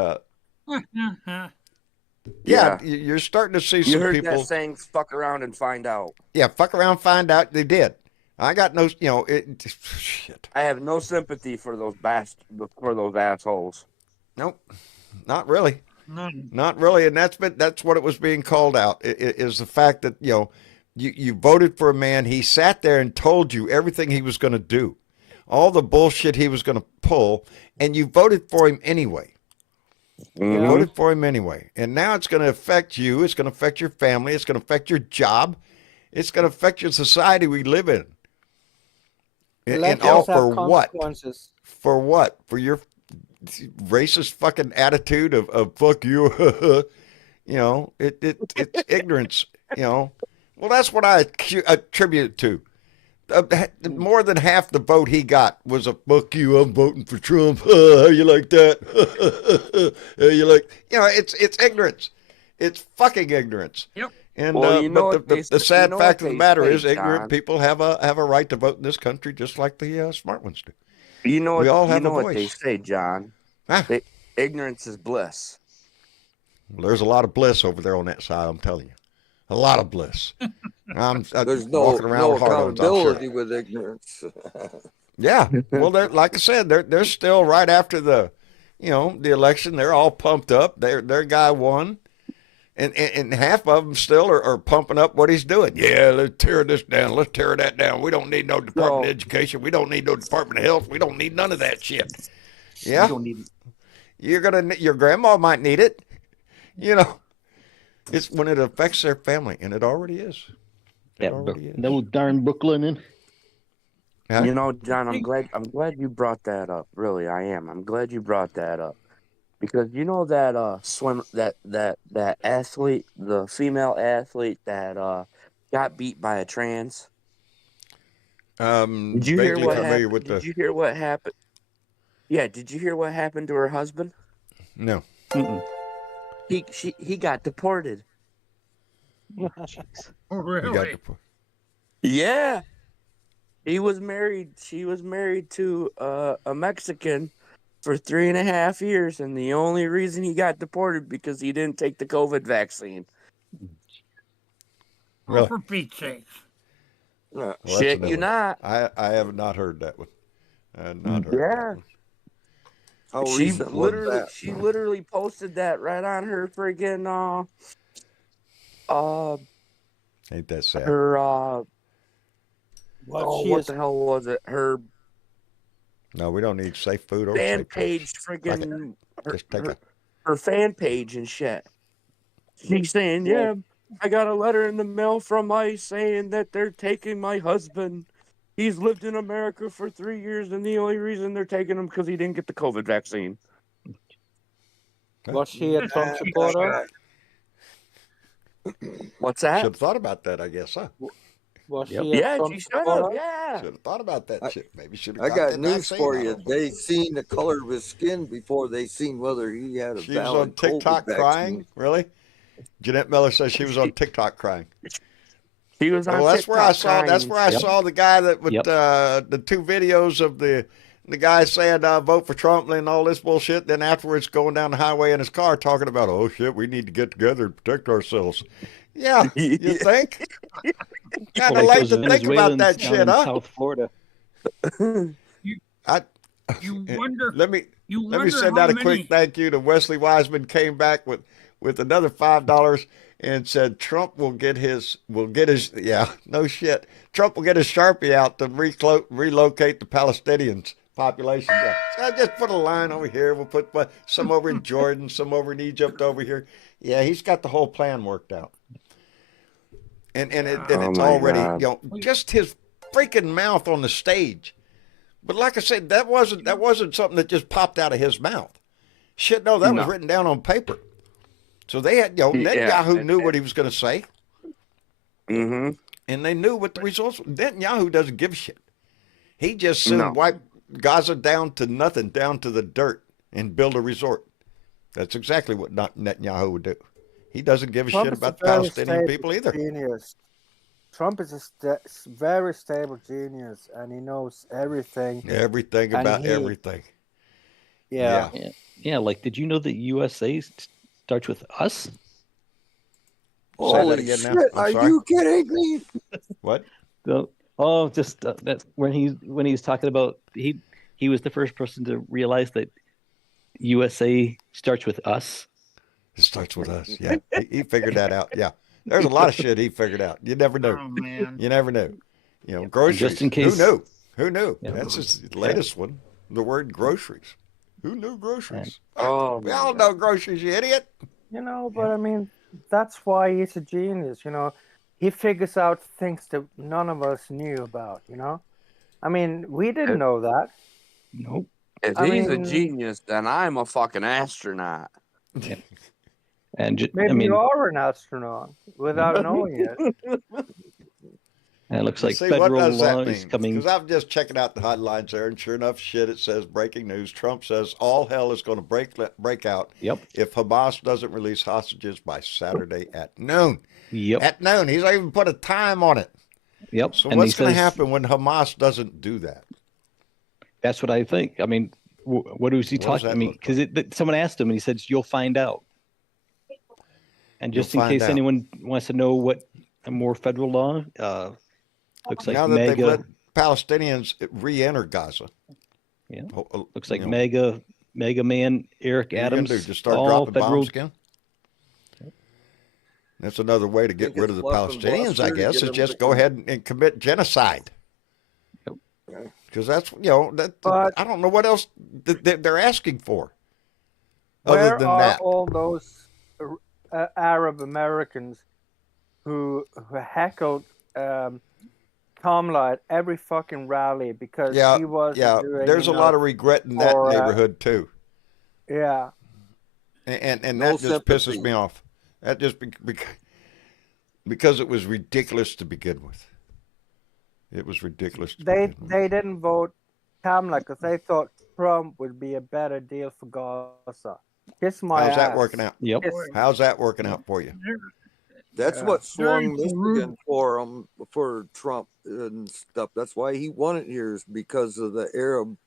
Yeah. you're starting to see You some heard people. that saying, fuck around and find out. Yeah, fuck around, find out. They did. I got no, shit. I have no sympathy for those assholes. Nope, not really. None. Not really, and that's what it was being called out is the fact that you voted for a man. He sat there and told you everything he was going to do, all the bullshit he was going to pull, and you voted for him anyway. You voted for him anyway, and now it's going to affect you. It's going to affect your family. It's going to affect your job. It's going to affect your society we live in. And all for what? For what? For your racist fucking attitude of fuck you. It's ignorance. Well, that's what I attribute it to. More than half the vote he got was a fuck you, I'm voting for Trump. How you like that? How you like it's ignorance. It's fucking ignorance. Yep. And Well, but the sad fact of the matter is John. ignorant people have a right to vote in this country just like the smart ones do. You know what, We all have a what they voice. say, John? Huh? Ignorance is bliss. Well, there's a lot of bliss over there on that side, I'm telling you. A lot of bliss. I'm There's no walking around with hard-ons, I'm sure. accountability with ignorance. Yeah. Well, they're like I said, they're still right after the election. They're all pumped up. Their guy won, and half of them still are pumping up what he's doing. Yeah, let's tear this down. Let's tear that down. We don't need no Department of Education. We don't need no Department of Health. We don't need none of that shit. Yeah. You don't need Your grandma might need it. It's when it affects their family, and it already is. no darn Brooklyn. Huh? John, I'm glad you brought that up. Really, I am. I'm glad you brought that up. Because that athlete, the female athlete that got beat by a trans. Did you hear what happened? Did you hear what happened? Yeah, did you hear what happened to her husband? No. Mm-mm. He got deported. Oh, really? Yeah. He was married. She was married to a Mexican for 3.5 years, and the only reason he got deported because he didn't take the COVID vaccine. Really? For Pete's sake. Well, Shit, you not. I have not heard that one. I have not heard that one. How She recent was that? literally posted that right on her friggin' Ain't that sad? her what the hell was it? Her No, we don't need safe food or fan safe page, drugs. friggin' Just take it. her fan page and shit. She's saying, yeah, I got a letter in the mail from ICE saying that they're taking my husband. He's lived in America for 3 years, and the only reason they're taking him because he didn't get the COVID vaccine. Was she a Trump supporter? What's Should that? have thought about that, I guess, huh? Was Yep. she a Yeah, Trump she should have. supporter? Yeah. Should have thought about that shit. Maybe should have I got that news vaccine. for I you. don't know. They seen the color of his skin before they seen whether he had a She was on valid TikTok COVID crying. vaccine. Really? Jeanette Miller says she was on TikTok crying. He was on Well, that's where I TikTok saw. That's crying. where I saw the guy that with Yep. the two videos of the guy saying vote for Trump and all this bullshit. Then afterwards, going down the highway in his car talking about, oh shit, we need to get together and protect ourselves. Yeah, you think? Kind of like those to think about Venezuelans that down shit, in huh? South Florida. I, You wonder. let me You let me wonder send how out a many. quick thank you to Wesley Wiseman. Came back with another $5 and said Trump will get his yeah, no shit. Trump will get his Sharpie out to relocate the Palestinians population. Yeah, so I just put a line over here. We'll put some over in Jordan, some over in Egypt over here. Yeah, he's got the whole plan worked out. And Oh it's my already, God. just his freaking mouth on the stage. But like I said, that wasn't something that just popped out of his mouth. Shit, no, that was No. written down on paper. So they had, Netanyahu knew what he was going to say, Mm-hmm. and they knew what the results were. Netanyahu doesn't give a shit. He just soon No. wipe Gaza down to nothing, down to the dirt, and build a resort. That's exactly what Netanyahu would do. He doesn't give a Trump shit is about the very Palestinian stable people either. Genius. Trump is a very stable genius, and he knows everything. Everything And about he- everything. Yeah. Yeah, like, did you know that USA starts with us? Say that Holy again shit! now. I'm Are sorry. you kidding me? What? Just that's when he's talking about he was the first person to realize that USA starts with us. It starts with us. Yeah, he figured that out. Yeah, there's a lot of shit he figured out. You never knew. Oh man. You never knew. Groceries. Just in case- Who knew? Who knew? Yeah. That's his latest one. The word groceries. Who knew groceries? Oh, We all know groceries, you idiot. But I mean, that's why he's a genius. He figures out things that none of us knew about. I mean, we didn't know that. Nope. If I he's a mean- genius, then I'm a fucking astronaut. And Maybe you are an astronaut without knowing it. it looks like See, what federal does law that is mean? coming. Because I'm just checking out the headlines there, and sure enough, shit, it says breaking news. Trump says all hell is going to break out Yep. if Hamas doesn't release hostages by Saturday at noon. Yep. At noon. He's not even put a time on it. Yep. So And what's he going to says- happen when Hamas doesn't do that? That's what I think. I mean, what was he What does talking? I that mean, look because someone asked him, and he said, "You'll find out." And just You'll in find case out. anyone wants to know what a more federal law, looks like Now that they've MAGA. let Palestinians re-enter Gaza. Yeah. Oh, Looks like you know, MAGA man Eric what are you gonna Adams. do? Just start all dropping federal. bombs again? That's another way to get Think rid it's of the bluff and Palestinians, I bluster to guess, get is them just to- go ahead and commit genocide. Yep. Because that's, But- I don't know what else they're asking for. Where Other than are that. all those Arab Americans who heckled Kamala at every fucking rally because Yeah, he was doing there's a lot of regret in that for, neighborhood, too. yeah. And No that just pisses sympathy. me off. That just because it was ridiculous to begin with. It was ridiculous. To They begin with. they didn't vote Kamala because they thought Trump would be a better deal for Gaza. Kiss my How's that ass. working out? Yep. Kiss- How's that working out for you? That's Yeah. what swung Very rude. Michigan for Trump and stuff. That's why he won it here, is because of the Arab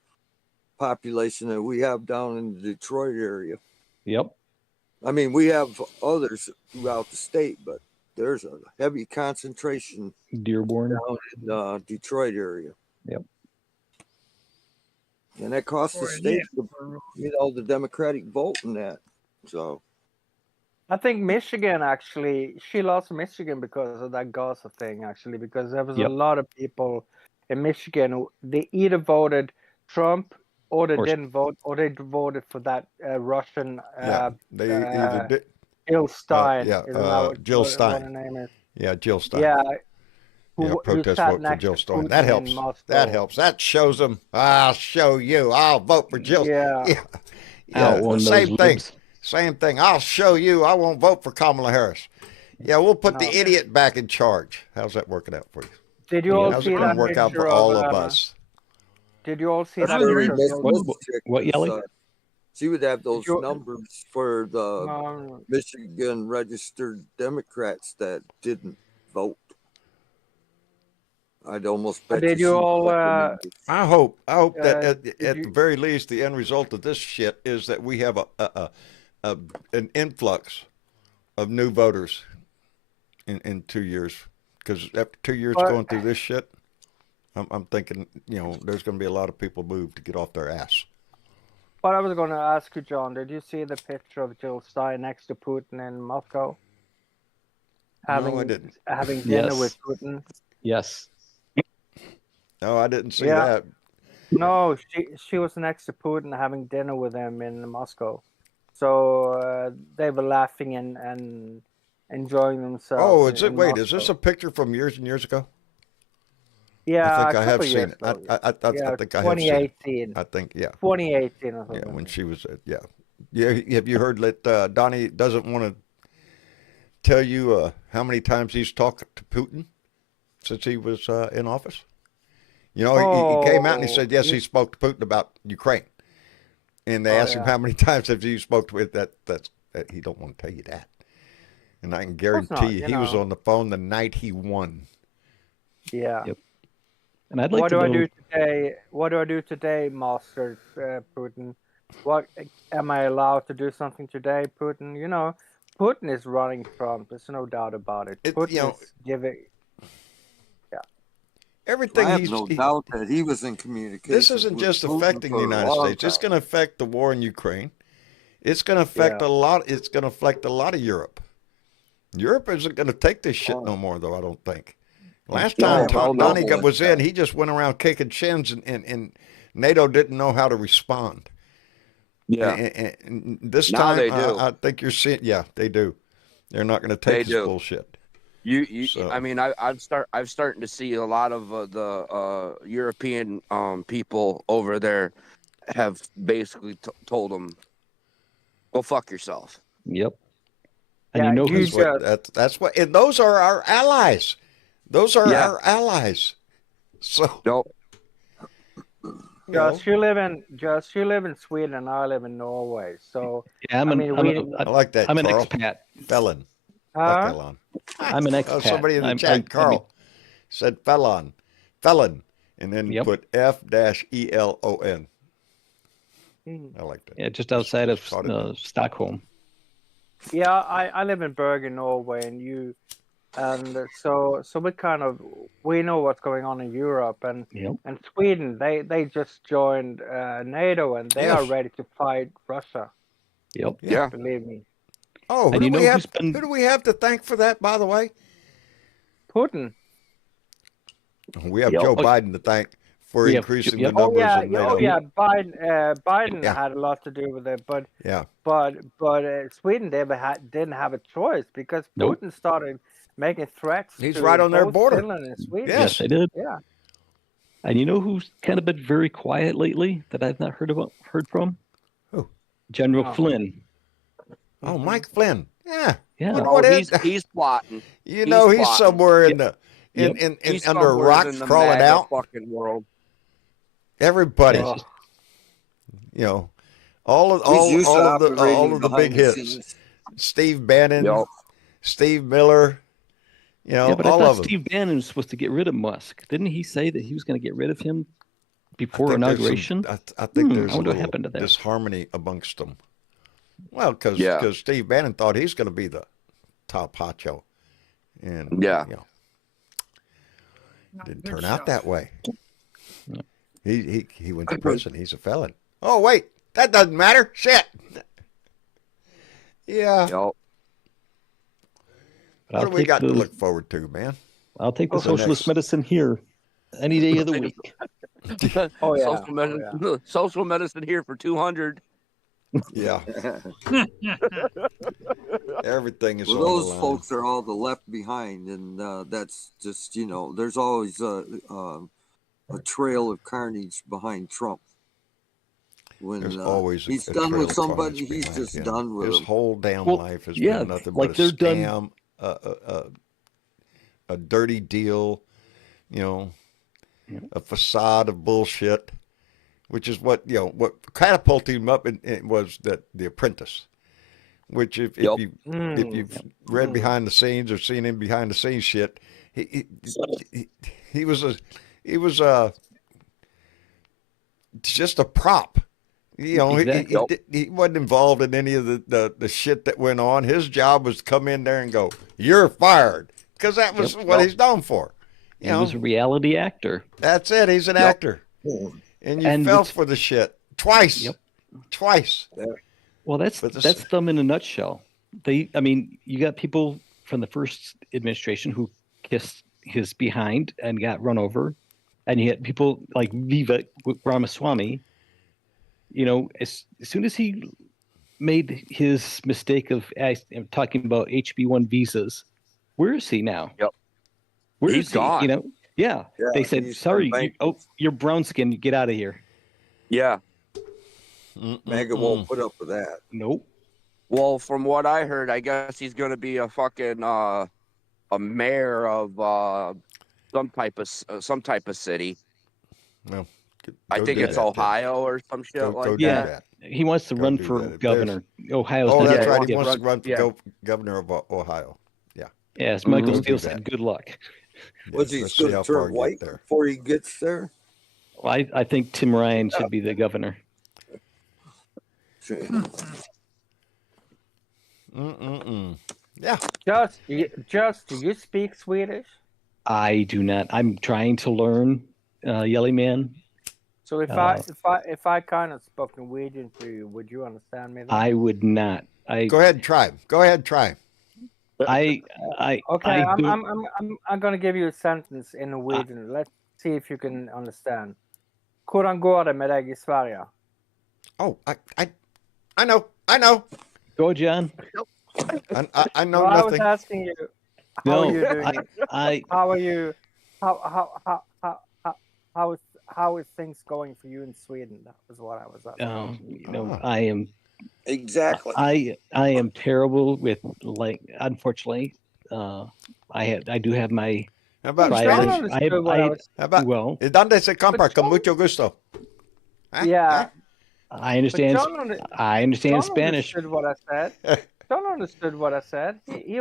population that we have down in the Detroit area. Yep. I mean, we have others throughout the state, but there's a heavy concentration Dearborn. down in the Detroit area. Yep. And that cost the Boy, state, yeah. the Democratic vote in that. So, I think Michigan actually, she lost Michigan because of that Gaza thing, actually, because there was Yep. a lot of people in Michigan who they either voted Trump or they Or- didn't vote, or they voted for that Russian Yeah, they either did. Jill Stein. yeah, isn't that what- Jill what Stein. her name is? Yeah, Jill Stein. Yeah. Yeah, protest sat vote for next Jill to Stein. Putin That in helps. Moscow. That helps. That shows them. I'll show you. I'll vote for Jill. Yeah. Yeah, Outrun the those same thing. libs. Same thing. I'll show you. I won't vote for Kamala Harris. Yeah, we'll put the No. idiot back in charge. How's that working out for you? Did you Yeah. all How's see it going that to work out for picture all of of us? Did you all see that's that where we picture? missed of- this chick What, was, Yelly? She would have those you- numbers for the no, Michigan registered Democrats that didn't vote. I'd almost bet did you you she all? got the numbers. I hope that Did at the you? very least, the end result of this shit is that we have an influx of new voters in 2 years. Because after 2 years But going through this shit, I'm thinking, there's going to be a lot of people move to get off their ass. But I was going to ask you, John. Did you see the picture of Jill Stein next to Putin in Moscow, No, I having didn't. dinner Yes. with Putin? Yes. No, I didn't see Yeah. that. No, she was next to Putin having dinner with him in Moscow. So they were laughing and enjoying themselves. Oh, is it? in Wait, is this Moscow. a picture from years and years ago? Yeah, I think a I have couple seen years it. ago. I Yeah, think I have seen it. 2018. I think, yeah. 2018 or Yeah, something. when she was, yeah. Yeah, have you heard that Donnie doesn't want to tell you how many times he's talked to Putin since he was in office? He came out and he said, yes, he spoke to Putin about Ukraine. And they asked him yeah. how many times have you spoke to it. That he don't want to tell you that. And I can course not, guarantee you, he you was know. on the phone the night he won. Yeah. Yep. And I'd like What to do I know. do today? What do I do today, Master Putin? What am I allowed to do something today, Putin? Putin is running Trump. There's no doubt about it. Putin is giving. Everything I have no doubt that he was in communication. This isn't with just Putin affecting the for a United long States. It's time. going to affect the war in Ukraine. It's going to affect Yeah. a lot. It's going to affect a lot of Europe. Europe isn't going to take this shit Oh. no more, though. I don't think. Last No, time hell no. Donnie was in, he just went around kicking shins, and NATO didn't know how to respond. Yeah. And this Now time, they do. I think you're seeing. Yeah, they do. They're not going to take They this do. bullshit. So- I mean, I'm starting to see a lot of the European people over there have basically told them, "Go fuck yourself." Yep. And Yeah, you know you who's just- That's what, and those are our allies. Those are Yeah. our allies. So Nope. Just you live in Sweden and I live in Norway. So Yeah, I mean, I like that. I'm an Carl. expat. Felon. huh? Fuck Elon. I'm an expat. Oh, somebody in the I'm- chat, Carl, said felon, and then Yep. put F-ELON. I like that. Yeah, just outside of Thought it- Stockholm. Yeah, I live in Bergen, Norway, and so we know what's going on in Europe and Yep. Sweden. They just joined NATO and they are Yes. ready to fight Russia. Yep. Yeah. Believe me, Oh, And you know who's been- who do we have to thank for that, by the way? Putin. We have Yep. Joe Oh, Biden to thank for we have- increasing yep. the numbers Oh of NATO. yeah, Biden Yeah. had a lot to do with it, but Yeah. Sweden didn't have a choice because Nope. Putin started making threats. He's to right on their both border. Finland and Sweden. Yeah. Yes, I did. Yeah. And you know who's kind of been very quiet lately that I've not heard from? Who? General Oh. Flynn. Oh, Mike Flynn. Yeah. Yeah. What- Oh, what is- he's plotting. You know, he's plotting. somewhere in the Yep. He's under somewhere rocks in the crawling MAGA out. fucking world. Everybody, Yeah. all of He's used to the operating big behind the hits. scenes. Steve Bannon, Yep. Steve Miller, Yeah, but I all thought of them. Steve Bannon was supposed to get rid of Musk. Didn't he say that he was going to get rid of him before I think there's inauguration? I think I there's a wonder what little happened to that. disharmony amongst them. Well, because Yeah. Steve Bannon thought he's going to be the top honcho, and Yeah. didn't turn out that way. He went to prison. He's a felon. Oh wait, that doesn't matter. Shit. Yeah. Yep. But What do we got to look forward to, man? I'll take the What's the socialist next? medicine here any day of the week. Oh yeah. Social medicine here for 200. Yeah. Everything is Well, on the those line. folks are all the left behind, and that's just there's always a trail of carnage behind Trump. When There's always he's a done trail with of somebody, carnage he's behind just him. done with His him. whole damn Well, life has yeah, been nothing like but a they're done- scam, a dirty deal, a facade of bullshit, which is what what catapulted him up was the Apprentice, which if you've read behind the scenes or seen him behind the scenes shit, he was just a prop. Exactly. He wasn't involved in any of the shit that went on. His job was to come in there and go, "You're fired," because that was what he's known for. He was a reality actor. That's it. He's an actor, and you fell for the shit twice. Twice. Well, that's them in a nutshell. You got people from the first administration who kissed his behind and got run over, and you had people like Vivek Ramaswamy. As soon as he made his mistake of talking about HB1 visas, where is he now? Yep. Where He's is he? gone. They said, "Sorry, you're brown skin. Get out of here." Yeah. MAGA won't put up with that. Nope. Well, from what I heard, I guess he's going to be a fucking a mayor of some type of city. Well, I think it's Ohio or some shit like that. He wants to run for governor. Ohio's Oh, not that's gonna right. He give- wants to run for governor of Ohio. Yes, Michael Mhm. Steele Do that. said, "Good luck." Was he Let's see going how to far turn he white gets there. before he gets there? Well, I think Tim Ryan should be the governor. Yeah. Just, do you speak Swedish? I do not. I'm trying to learn, Yelly Man. So if I kind of spoke Norwegian to you, would you understand me? Then? I would not. Go ahead and try. Okay, I don't- I'm gonna give you a sentence in Norwegian. Let's see if you can understand. Hvordan går det med deg I Sverige? Oh, I know. Go, John. I know Well, I was nothing. asking you, how No, are you doing? How are you? How is things going for you in Sweden? That was what I was asking. I am. Exactly. I am terrible with unfortunately, I do have my. How about Right. John Spanish? understood what I was. How about Well, ¿Dónde se compra? But Con John- mucho gusto. Huh? Yeah, I understand. John under- I understand John Spanish. understood what I said. John understood what I said. He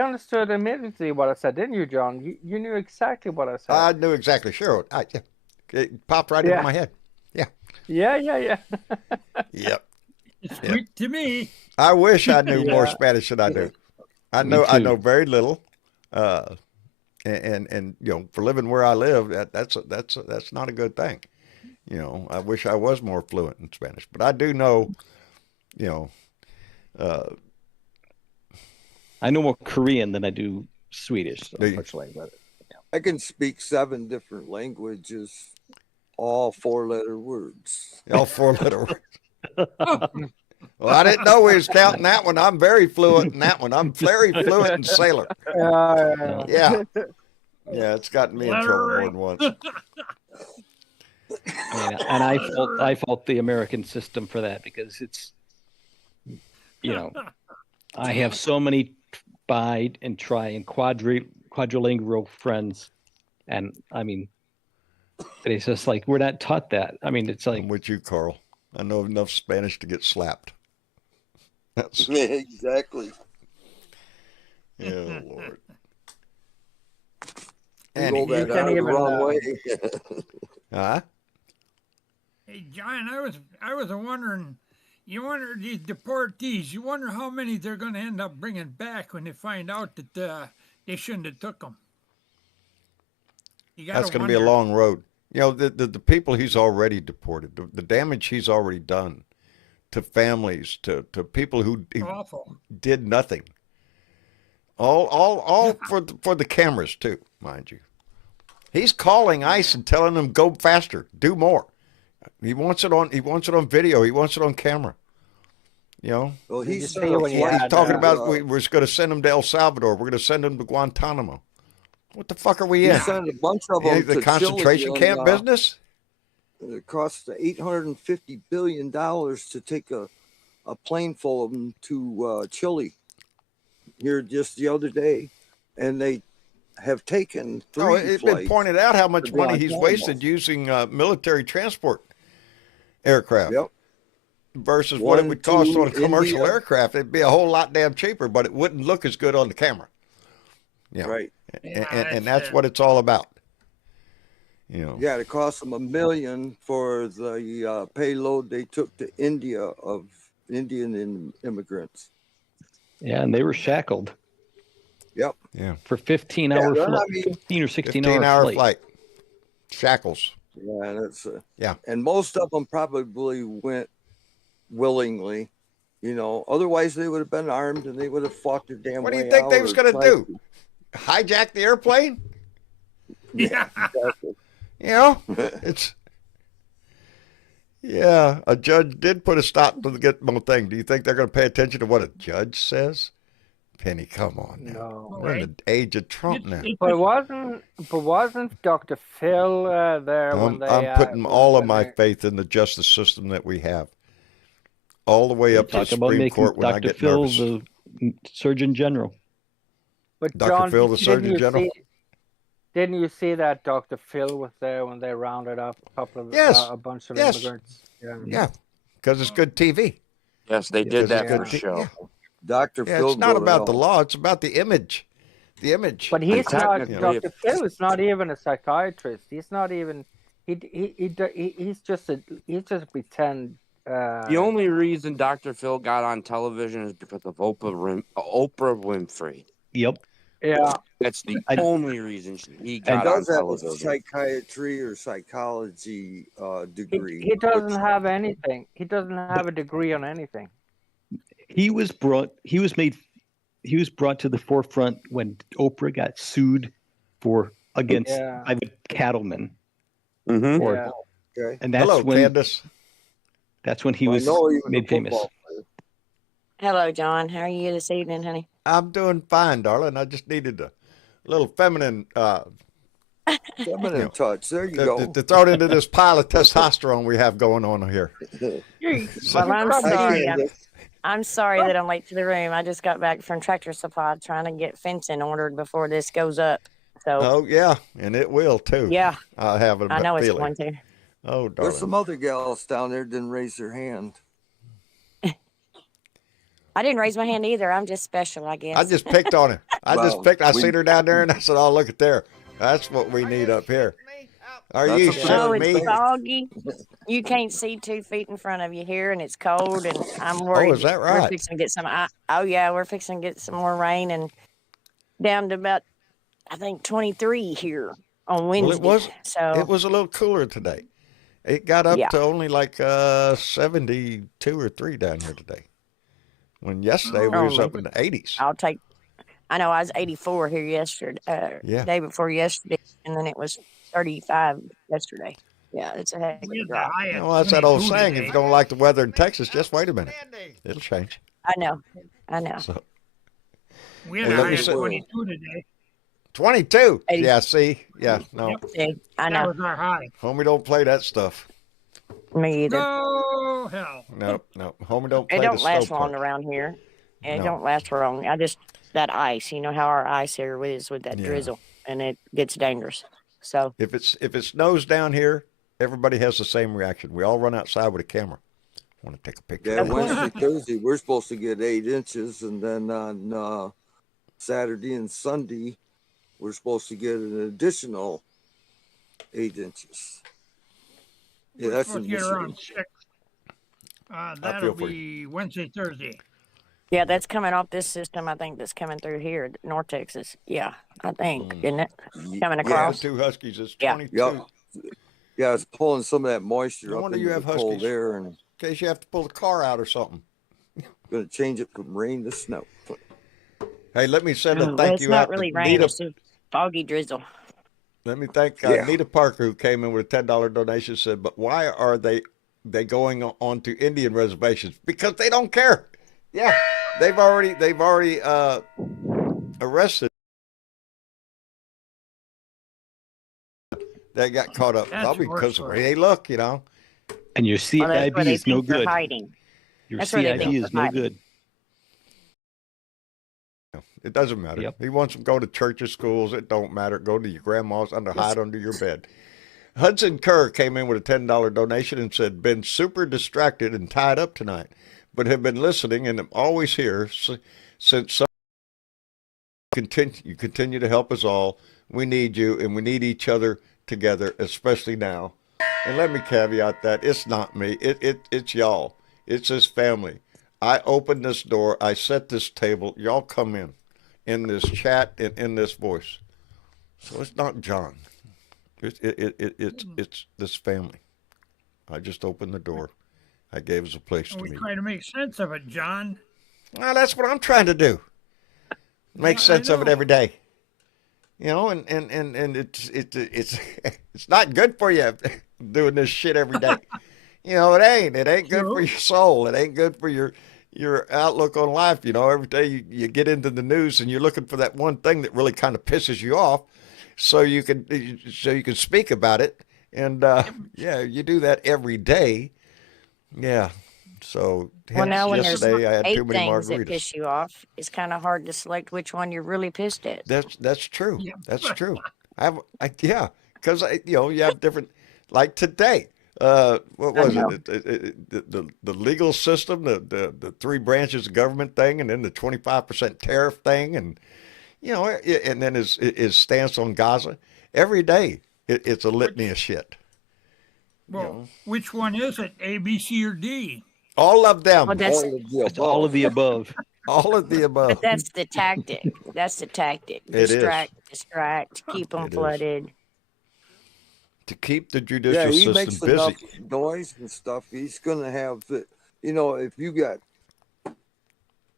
understood immediately what I said, didn't you, John? You knew exactly what I said. I knew exactly. Sure. It popped right into my head. Yeah. Yep. Sweet to me. I wish I knew more Yeah. Spanish than I do. I Me know too. very little. And for living where I live, that's not a good thing. I wish I was more fluent in Spanish, but I do know, I know more Korean than I do Swedish, Do you? unfortunately. But I can speak 7 different languages, all 4-letter words. all 4-letter words. Well, I didn't know we was counting that one. I'm very fluent in that one. I'm very fluent in sailor. Yeah. Yeah, it's gotten me in trouble more than once. and I fault the American system for that because it's, I have so many bi and tri and quadrilingual friends, and it's just like we're not taught that. It's like I'm with you, Carl. I know enough Spanish to get slapped. That's Exactly. oh Lord. Roll that can't out the even, wrong way. Huh? Hey, John, I was wondering. You wonder these deportees. You wonder how many they're going to end up bringing back when they find out that they shouldn't have took them. That's going to be a long road. The people he's already deported, the damage he's already done to families, to people who Awful. did nothing. All for the cameras too, mind you. He's calling ICE and telling them go faster, do more. He wants it on video. He wants it on camera. Well, he's just say what he He's had, talking about we're going to send him to El Salvador. We're going to send him to Guantanamo. What the fuck are we He in? sent a bunch of them The to concentration Chile camp and, business? It cost $850 billion to take a plane full of them to Chile here just the other day, and they have taken 3 Oh, it's been flights. pointed out how much to money he's Guantanamo. wasted using military transport aircraft Yep. versus what it One would cost to on a commercial India. aircraft. It'd be a whole lot damn cheaper, but it wouldn't look as good on the camera. You know, Right. and that's what it's all about. You know, Yeah, it cost them $1 million for the payload they took to India of Indian immigrants. Yeah, and they were shackled Yep. yeah, for 15 Yeah, hour well, flight, I mean, 15 or 16 15-hour hour flight, shackles. Yeah, that's Yeah. And most of them probably went willingly. Otherwise they would have been armed and they would have fought their damn What do you way think out. they was or going to tried do? Hijack the airplane? Yeah. Exactly. You know, it's yeah. A judge did put a stop to the Gitmo thing. Do you think they're going to pay attention to what a judge says? Penny, come on now. No. We're in the age of Trump now. But wasn't Dr. Phil there when they? I'm putting all of my they- faith in the justice system that we have, all the way up to the Talk about Supreme making Court when I Dr. get Phil nervous. the Surgeon General. But Dr. John, Phil, the Surgeon General? Didn't you see that Dr. Phil was there when they rounded up a couple of Yes. a bunch of Yes. immigrants? Yeah. Yeah, because it's good TV. Yes, they Yeah, did that yeah. for the show. Yeah, Dr. yeah. Phil It's not go to about the hell. law. It's about the image. The image. But he's not. technically, Dr. Phil is not even a psychiatrist. He's not even. He's just a pretend. The only reason Dr. Phil got on television is because of Oprah Winfrey. Yep. Yeah. That's the I- only reason he He got on does have a television. psychiatry or psychology degree. He doesn't which- have anything. He doesn't have a degree on anything. He was brought to the forefront when Oprah got sued against Yeah. by the cattlemen. Mm-hmm. Or Yeah. Okay. and that's Hello, when Candace. he I was know he was a made famous. football player. Hello, John. How are you this evening, honey? I'm doing fine, darling. I just needed a little feminine Feminine touch. There you to go. throw it into this pile of testosterone we have going on here. Well, I'm Hi, sorry. Candace. I'm sorry that I'm late to the room. I just got back from Tractor Supply trying to get fencing ordered before this goes up. So, Oh yeah, and it will too. yeah, I have a I know it's feeling. going to. Oh, There's darling. some other gals down there didn't raise their hand. I didn't raise my hand either. I'm just special, I guess. I just picked on her. I Well, seen her down there, and I said, "Oh, look at there. That's what we need up here." Are That's you a shitting Oh, it's me? foggy. You can't see 2 feet in front of you here, and it's cold, and I'm worried. is that We're right? fixing to get some. Oh yeah, we're fixing to get some more rain, and down to about, I think, 23 here on Wednesday. Well, So it was a little cooler today. It got up Yeah. to only like 72 or 3 down here today. When yesterday we was Oh, up in the 80s. I'll take. I know I was 84 here yesterday, Yeah. day before yesterday, and then it was 35 yesterday. Yeah, it's a heck of We a had the drop. high at Well, that's that old 22 saying. If today. you don't like the weather in Texas, just wait a minute. It'll change. I know. So We had Well, a let me high at see. 22 today. 22. 80. Yeah, see? Yeah, no. Yep. See, I That know. was our high. Homie don't play that stuff. Me either. No hell. No. Homie don't play It the don't last stove long part. around here. It No. don't last for long. That ice. You know how our ice here is with that Yeah. drizzle, and it gets dangerous. So If it snows down here, everybody has the same reaction. We all run outside with a camera. Want to take a picture. Yeah, Of course. Wednesday, Thursday, we're supposed to get 8 inches, and then on Saturday and Sunday, we're supposed to get an additional 8 inches. Yeah, We're that's supposed in to get around Michigan. 6. That'll for be Wednesday, Thursday. yeah, that's coming off this system. I think that's coming through here, North Texas. Yeah, I think, isn't it? Coming Yeah, across. 2 Huskies is Yeah. 22. Yep. Yeah, it's pulling some of that moisture No up wonder into you have the cold Huskies. air and In case you have to pull the car out or something. going to change it from rain to snow. Hey, let me send a Well, thank it's you not out really to rain. Nita. It's a foggy drizzle. Let me thank Yeah. Nita Parker, who came in with a $10 donation. Said, "But why are they going on to Indian reservations? Because they don't care. Yeah, they've already arrested. They got caught up That's probably worse because of for where they look. You know, And your Well, that's CIB where they is no think they're good. hiding. Your That's where they CIB think is they're no hiding. good. it doesn't matter. Yep. He wants them to go to churches, schools. It don't matter. Go to your grandma's hide under your bed. Hudson Kerr came in with a $10 donation and said, been super distracted and tied up tonight, but have been listening and am always here since some you continue to help us all. We need you and we need each other together, especially now. And let me caveat that it's not me. It's y'all. It's this family. I opened this door. I set this table. Y'all come in this chat and in this voice. So it's not John. It's this family. I just opened the door. I gave us a place to We meet. try to make sense of it, John. Well, that's what I'm trying to do. Make sense of it every day. You know, and it's it's not good for you doing this shit every day. You know, it ain't. It ain't good for your soul. It ain't good for your outlook on life. You know, every day you get into the news and you're looking for that one thing that really kind of pisses you off, so you can speak about it. And yeah, you do that every day. Yeah. So Well, now when there's yesterday I had 8 too many things that margaritas. piss you off, it's kind of hard to select which one you're really pissed at. That's true. Yeah. That's true. Yeah, because you have different, like today. What was it? The legal system, the 3 branches of government thing, and then the 25% tariff thing, and and then his stance on Gaza. Every day it's a litany of shit. Well, which one is it? A, B, C, or D? All of them. Well, that's It's all of the above. All of the above. but that's the tactic. That's the tactic. It is. Distract, keep them It is. flooded. To keep the Yeah, judicial he system makes busy. enough noise and stuff. He's gonna have the, if you got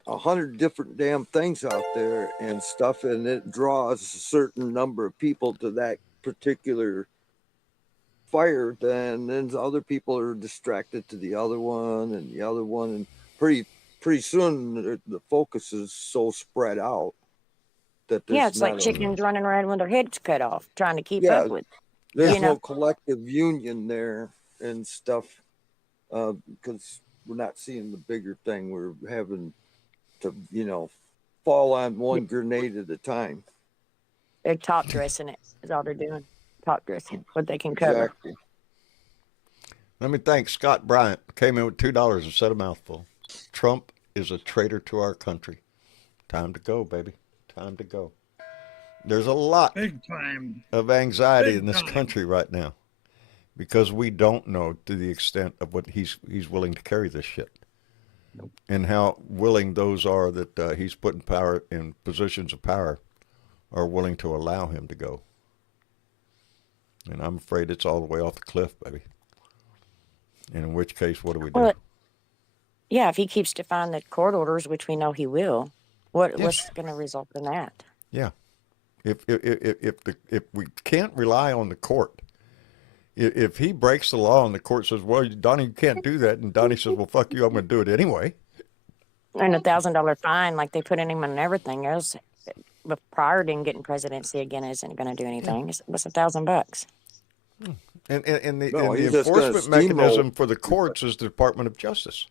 100 different damn things out there and stuff, and it draws a certain number of people to that particular fire, then other people are distracted to the other one and the other one, and pretty soon the focus is so spread out that there's It's like not chickens running around with their heads cut off, trying to keep Yeah. up with. there's you no know. collective union there and stuff, because we're not seeing the bigger thing. We're having to fall on one grenade at a time. They're top dressing it. Is all they're doing. Top dressing what they can cover. Exactly. Let me thank Scott Bryant. Came in with $2 and said a mouthful. Trump is a traitor to our country. Time to go, baby. Time to go. There's a lot Big time. of anxiety Big in this time. country right now because we don't know to the extent of what he's willing to carry this shit. Nope. And how willing those are that he's put in positions of power are willing to allow him to go. And I'm afraid it's all the way off the cliff, baby. And in which case, what do we do? Well, yeah, if he keeps defying the court orders, which we know he will, what's going to result in that? Yeah. If we can't rely on the court, if he breaks the law and the court says, well, Donnie, you can't do that, and Donnie says, well, fuck you, I'm going to do it anyway. And $1,000 fine, like they put in him and everything else, but prior to him getting presidency again, isn't going to do anything. What's $1,000? And the No, he's just enforcement gonna steamroll. mechanism for the courts is the Department of Justice.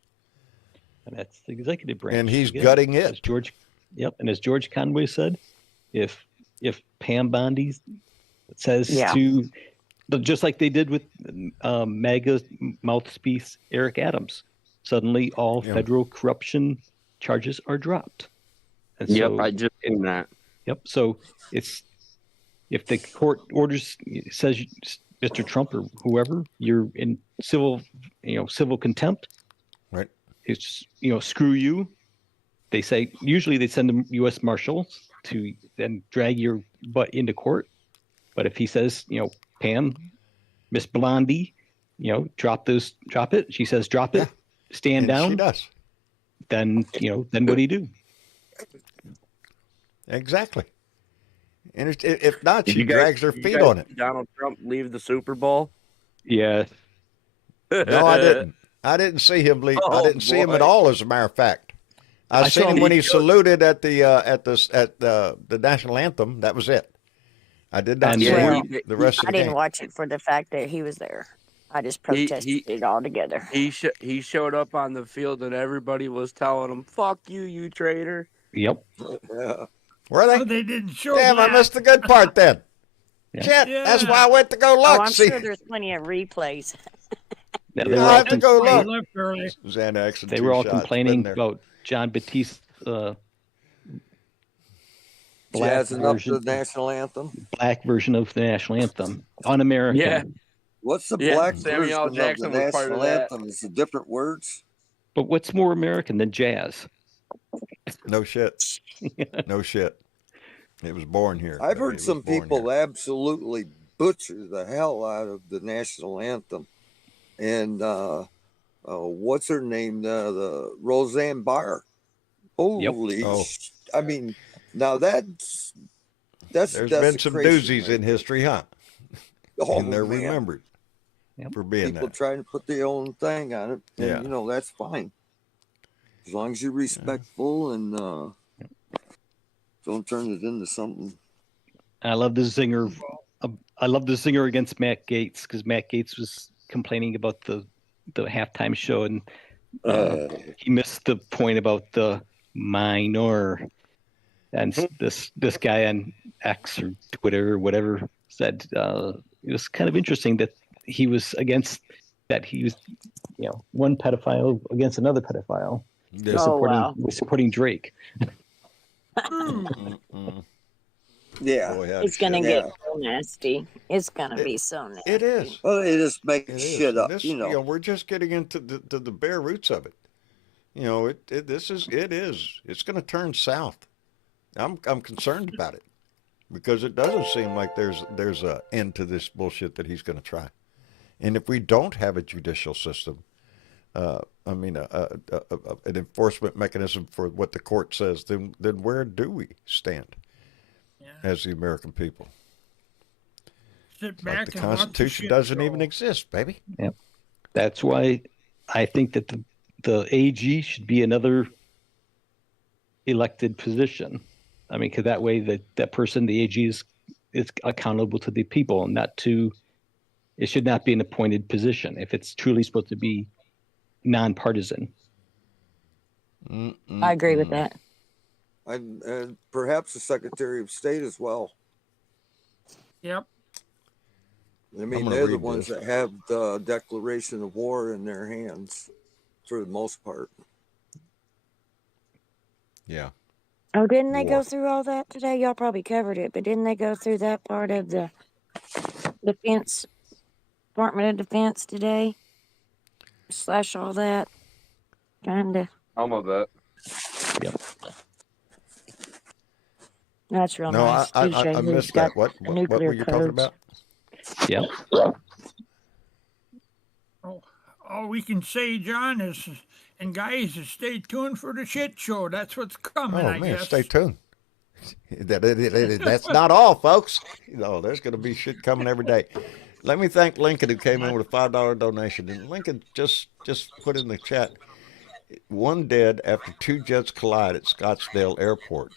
And that's the executive branch. And he's Again, gutting as it. And as George Conway said, if Pam Bondi says Yeah. just like they did with MAGA mouthpiece Eric Adams, suddenly all federal corruption charges are dropped. And so, I just seen that. Yep. So it's if the court orders says Mr. Trump or whoever, you're in civil contempt. Right. It's screw you. They say usually they send the U.S. Marshals to then drag your butt into court. But if he says, Pam, Miss Blondie, drop it. She says drop it. Stand And down. she does. Then what do you do? Exactly. And if not, Did she you guys- drags her did you feet guys on it. see Donald Trump leave the Super Bowl? Yeah. No, I didn't. I didn't see him leave. I Oh, didn't see him boy. at all. As a matter of fact, I seen saw him him- when he saluted at the national anthem. That was it. I did not And see yeah, him the rest of I the didn't game. watch it for the fact that he was there. I just He- protested it all together. He showed up on the field and everybody was telling him, "Fuck you, you traitor." Yep. Yeah. Were Oh, they? they didn't show Damn, I that. missed the good part then. Yeah. Shit, that's Yeah. why I went to go look. Oh, I'm See, sure there's plenty of replays. Yeah, Yeah. they were I all have to go That's why he look. left early. Xanax and they two were all shots. Been complaining there. about John Baptiste's black Jazzing up the version, national anthem. black version of the national anthem, un-American. Yeah. What's the Yeah, black Samuel L. version Jackson of the was part of national that. anthem? Is it different words? But what's more American than jazz? No shit. No shit. It was born here. I've It heard was some born people here. absolutely butcher the hell out of the national anthem. And what's her name? The Roseanne Barr. Holy! Oh. I mean, now that's There's been some desecration doozies right in there. history, huh? Oh, And they're man. remembered Yep. for being People that. trying to put their own thing on it, and Yeah. you know that's fine as long as you're respectful and don't turn it into something. I love the zinger. I love the zinger against Matt Gaetz because Matt Gaetz was complaining about the halftime show, and he missed the point about the minor. And this guy on X or Twitter or whatever said it was kind of interesting that he was against that. He was, one pedophile against another pedophile. Yeah. Oh, wow. We're supporting Drake. Mm-mm. Yeah, Boy, howdy It's gonna shit. get so nasty. It's gonna be so nasty. It is. well, they just make It is. shit And up, this, you know. we're just getting into the bare roots of it. It's going to turn south. I'm concerned about it because it doesn't seem like there's a end to this bullshit that he's going to try. And if we don't have a judicial system, an enforcement mechanism for what the court says, then where do we stand as the American people? Sit Like back the and watch Constitution shit doesn't show. even exist, baby. That's why I think that the AG should be another elected position. I mean, because that way that person, the AG, is accountable to the people, and it should not be an appointed position if it's truly supposed to be nonpartisan. I agree with that. And perhaps the Secretary of State as well. Yep. I mean, gonna they're the read ones this. that have the declaration of war in their hands for the most part. Yeah. Oh, didn't they War. go through all that today? Y'all probably covered it, but didn't they go through that part of the Department of Defense today? Slash all that. Kinda. Some of it. That's real No, nice. I Touche. Who's missed got that. What the were nuclear you talking codes. about? Yeah. Oh, All we can say, John, is, and guys, is stay tuned for the shit show. That's what's coming, Oh I man, guess. stay tuned. That's not all, folks. There's going to be shit coming every day. Let me thank Lincoln, who came in with a $5 donation. And Lincoln just put in the chat, 1 dead after 2 jets collide at Scottsdale Airport.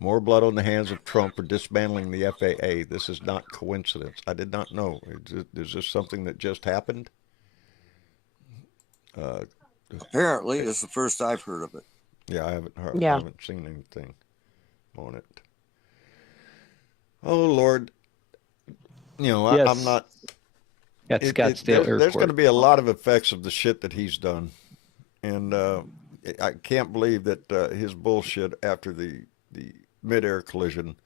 More blood on the hands of Trump for dismantling the FAA. This is not coincidence. I did not know. Is this something that just happened? Apparently, it's the first I've heard of it. Yeah, I haven't heard. Yeah. I haven't seen anything on it. Oh Lord, Yes. I'm not. At Scottsdale Airport. There's going to be a lot of effects of the shit that he's done, and I can't believe that his bullshit after the mid-air collision,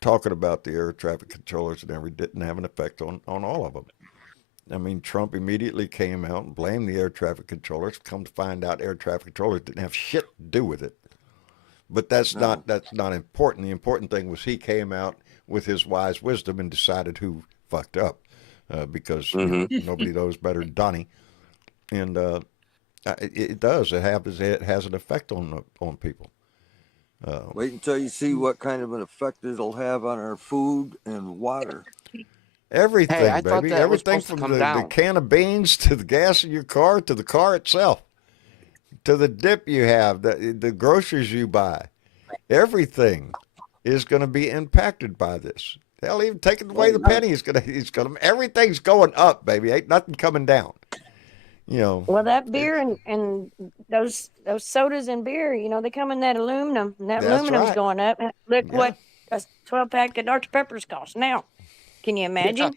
talking about the air traffic controllers and everything, didn't have an effect on all of them. I mean, Trump immediately came out and blamed the air traffic controllers. Come to find out, air traffic controllers didn't have shit to do with it. But that's not important. The important thing was he came out with his wise wisdom and decided who fucked up, because nobody knows better than Donnie. And it does. It happens. It has an effect on people. Wait until you see what kind of an effect it'll have on our food and water. Everything, Hey, I thought baby. that was Everything supposed to from come the down. can of beans to the gas in your car to the car itself to the dip you have, the groceries you buy. Everything is going to be impacted by this. Hell, even taking away the penny is going to. Everything's going up, baby. Ain't nothing coming down. Well, that beer and those sodas and beer, they come in that aluminum. And that That's aluminum's right. going up. Look Yeah. what That's 12-pack of Dr. Pepper's cost now. Can you imagine?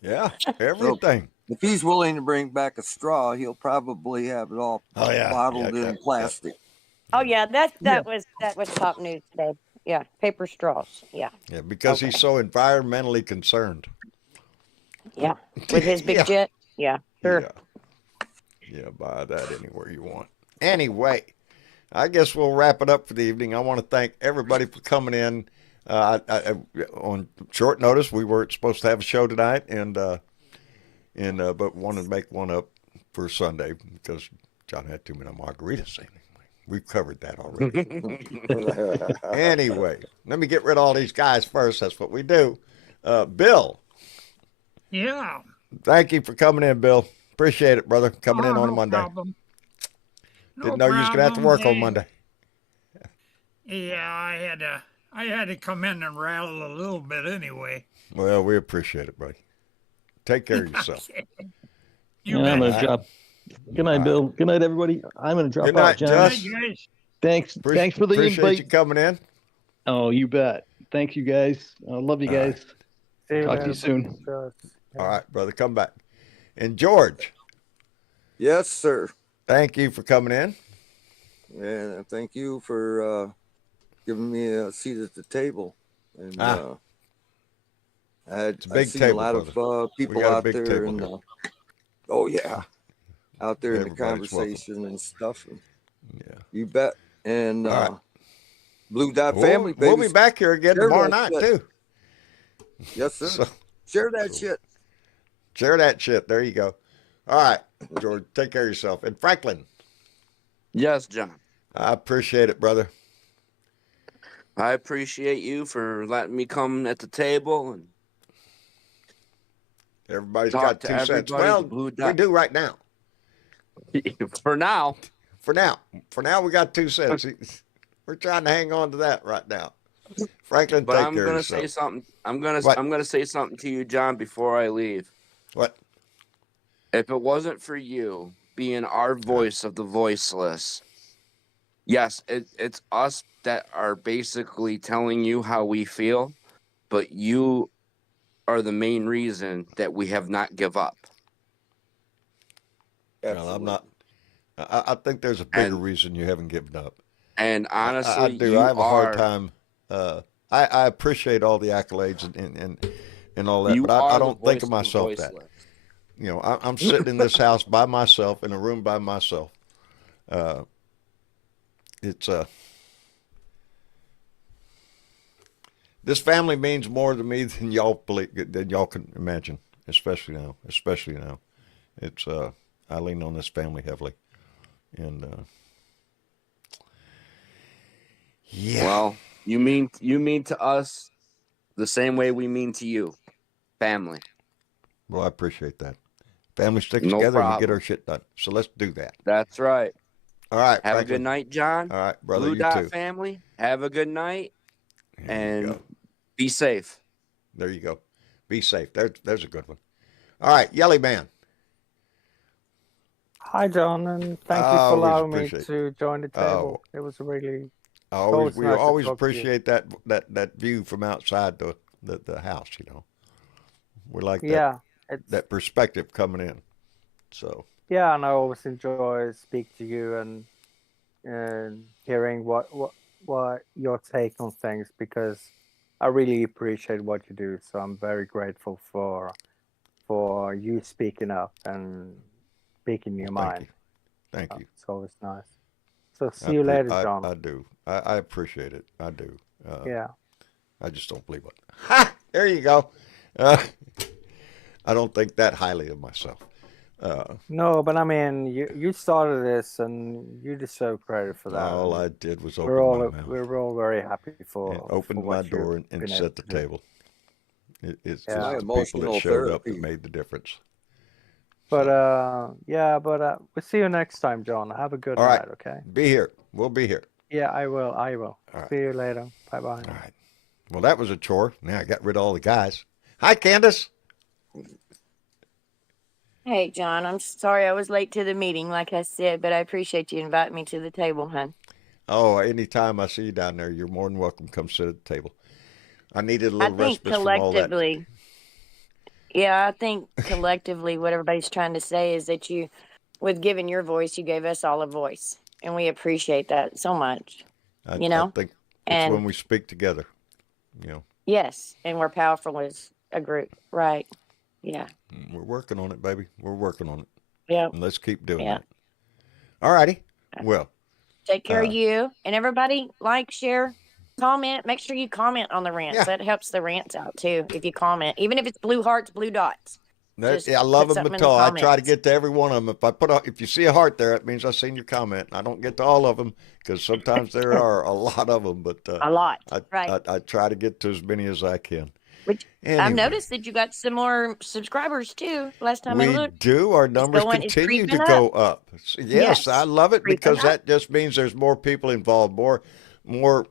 Yeah, everything. If he's willing to bring back a straw, he'll probably have it all Oh yeah, bottled yeah, in yeah. plastic. Oh yeah, that was top news today. Yeah, paper straws. Yeah, Yeah, because he's so environmentally concerned. yeah. With his big Yeah. jet. Yeah, sure. Yeah, buy that anywhere you want. Anyway, I guess we'll wrap it up for the evening. I want to thank everybody for coming in. On short notice, we weren't supposed to have a show tonight, but wanted to make one up for Sunday because John had too many margaritas. Anyway, we've covered that already. Anyway, let me get rid of all these guys first. That's what we do. Bill. Yeah. Thank you for coming in, Bill. Appreciate it, brother. Coming in on a Monday. Problem. Didn't know you was gonna have to work on Monday. Yeah, I had to come in and rattle a little bit anyway. Well, we appreciate it, buddy. Take care of yourself. You I'm bet. gonna drop. Good night, Bill. Good night, everybody. I'm gonna drop Good out, night, John. Jess. Hey, guys. Thanks for the appreciate invite. you coming in. Oh, you bet. Thank you, guys. I love you guys. Talk to you soon. All right, brother, come back. And George. Yes, sir. Thank you for coming in. And thank you for giving me a seat at the table. And I've seen table, a lot of people out there in the, out there in the conversation and stuff. And you bet. And Blue Dot family, baby. We'll be back here again tomorrow night too. Yes, sir. So, share that shit. Share that shit. There you go. All right, George, take care of yourself. And Franklin. Yes, John. I appreciate it, brother. I appreciate you for letting me come at the table and everybody's talk got to 2 cents. everybody. Well, Blue we Dot. do right now. For now. For now, we got 2 cents. We're trying to hang on to that right now. Franklin, But take I'm care of gonna yourself. say something. I'm gonna say something to you, John, before I leave. What? If it wasn't for you being our voice of the voiceless, yes, it's us that are basically telling you how we feel, but you are the main reason that we have not give up. Well, I'm not. I think there's a bigger reason you haven't given up. And honestly, I do. I have a hard time. I appreciate all the accolades and all that, but I don't think of myself that. You know, I'm sitting in this house by myself, in a room by myself. This family means more to me than y'all can imagine, especially now. It's I lean on this family heavily, and Well, you mean to us the same way we mean to you, family. Well, I appreciate that. Family sticks No together and we get problem. our shit done. So let's do that. That's right. All right. Have Franklin. a good night, John. All right, brother. Blue You Dot too. family. Have a good night There you and go. be safe. There you go. Be safe. There's a good one. All right, Yelly Man. Hi, John, and thank you for allowing me to join the table. It was really We nice to always talk to you. appreciate that view from outside the house. You know, we like that perspective coming in. So yeah, and I always enjoy speaking to you and hearing what your take on things, because I really appreciate what you do. So I'm very grateful for you speaking up and speaking your mind. Thank you. It's always nice. So see you later, John. I do. I appreciate it. I do. Yeah. I just don't believe it. Ha! There you go. I don't think that highly of myself. No, but I mean, you started this, and you deserve credit for that. All I did was open my mouth. We're all very happy and opened my door and set the table. It's just the people that showed up that made the difference. But we'll see you next time, John. Have a good night, okay? Be here. We'll be here. Yeah, I will. All right. See you later. Bye-bye. All right. Well, that was a chore. Now I got rid of all the guys. Hi, Candace. Hey, John, I'm sorry I was late to the meeting, like I said, but I appreciate you inviting me to the table, hon. Oh, anytime I see you down there, you're more than welcome. Come sit at the table. I needed a I little think respite from all that. collectively, yeah, I think collectively what everybody's trying to say is that you, with giving your voice, you gave us all a voice. And we appreciate that so much, I you know? think it's And when we speak together, you know. yes, and we're powerful as a group, right? Yeah, We're working on it, baby. We're working on it. yeah, And let's keep doing yeah. that. All righty. Well, Take care of uh, you. And everybody, like, share, comment. Make sure you comment on the rants. yeah. That helps the rants out too. If you comment, even if it's blue hearts, blue dots, just I love put them something at in the all. I try to comments. get to every one of them. If you see a heart there, it means I've seen your comment. I don't get to all of them because sometimes there are a lot of them, but A lot, right? I try to get to as many as I can. Which I've Anyway, noticed that you got some more subscribers too. Last time I we looked, do. Our it's numbers going, it's continue to creeping up. go up. Yes, I Yes, love it creeping because up. that just means there's more people involved, more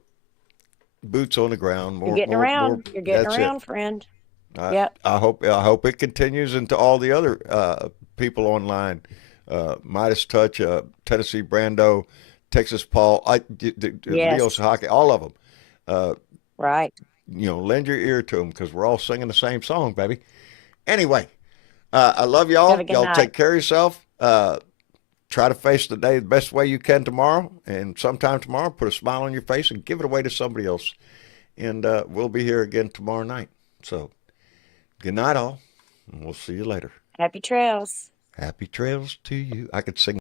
boots on the ground, You're getting more. around. You're getting That's it. around, friend. I, Yep. I hope it continues into all the other people online. Midas Touch, Tennessee Brando, Texas Paul, Leo's Yes. Hockey, all of them. Right. Lend your ear to them because we're all singing the same song, baby. Anyway, I love Have a y'all. good Y'all night. take care of yourself. Try to face the day the best way you can tomorrow, and sometime tomorrow, put a smile on your face and give it away to somebody else. And we'll be here again tomorrow night. So, good night, all, and we'll see you later. Happy trails. Happy trails to you. I could sing.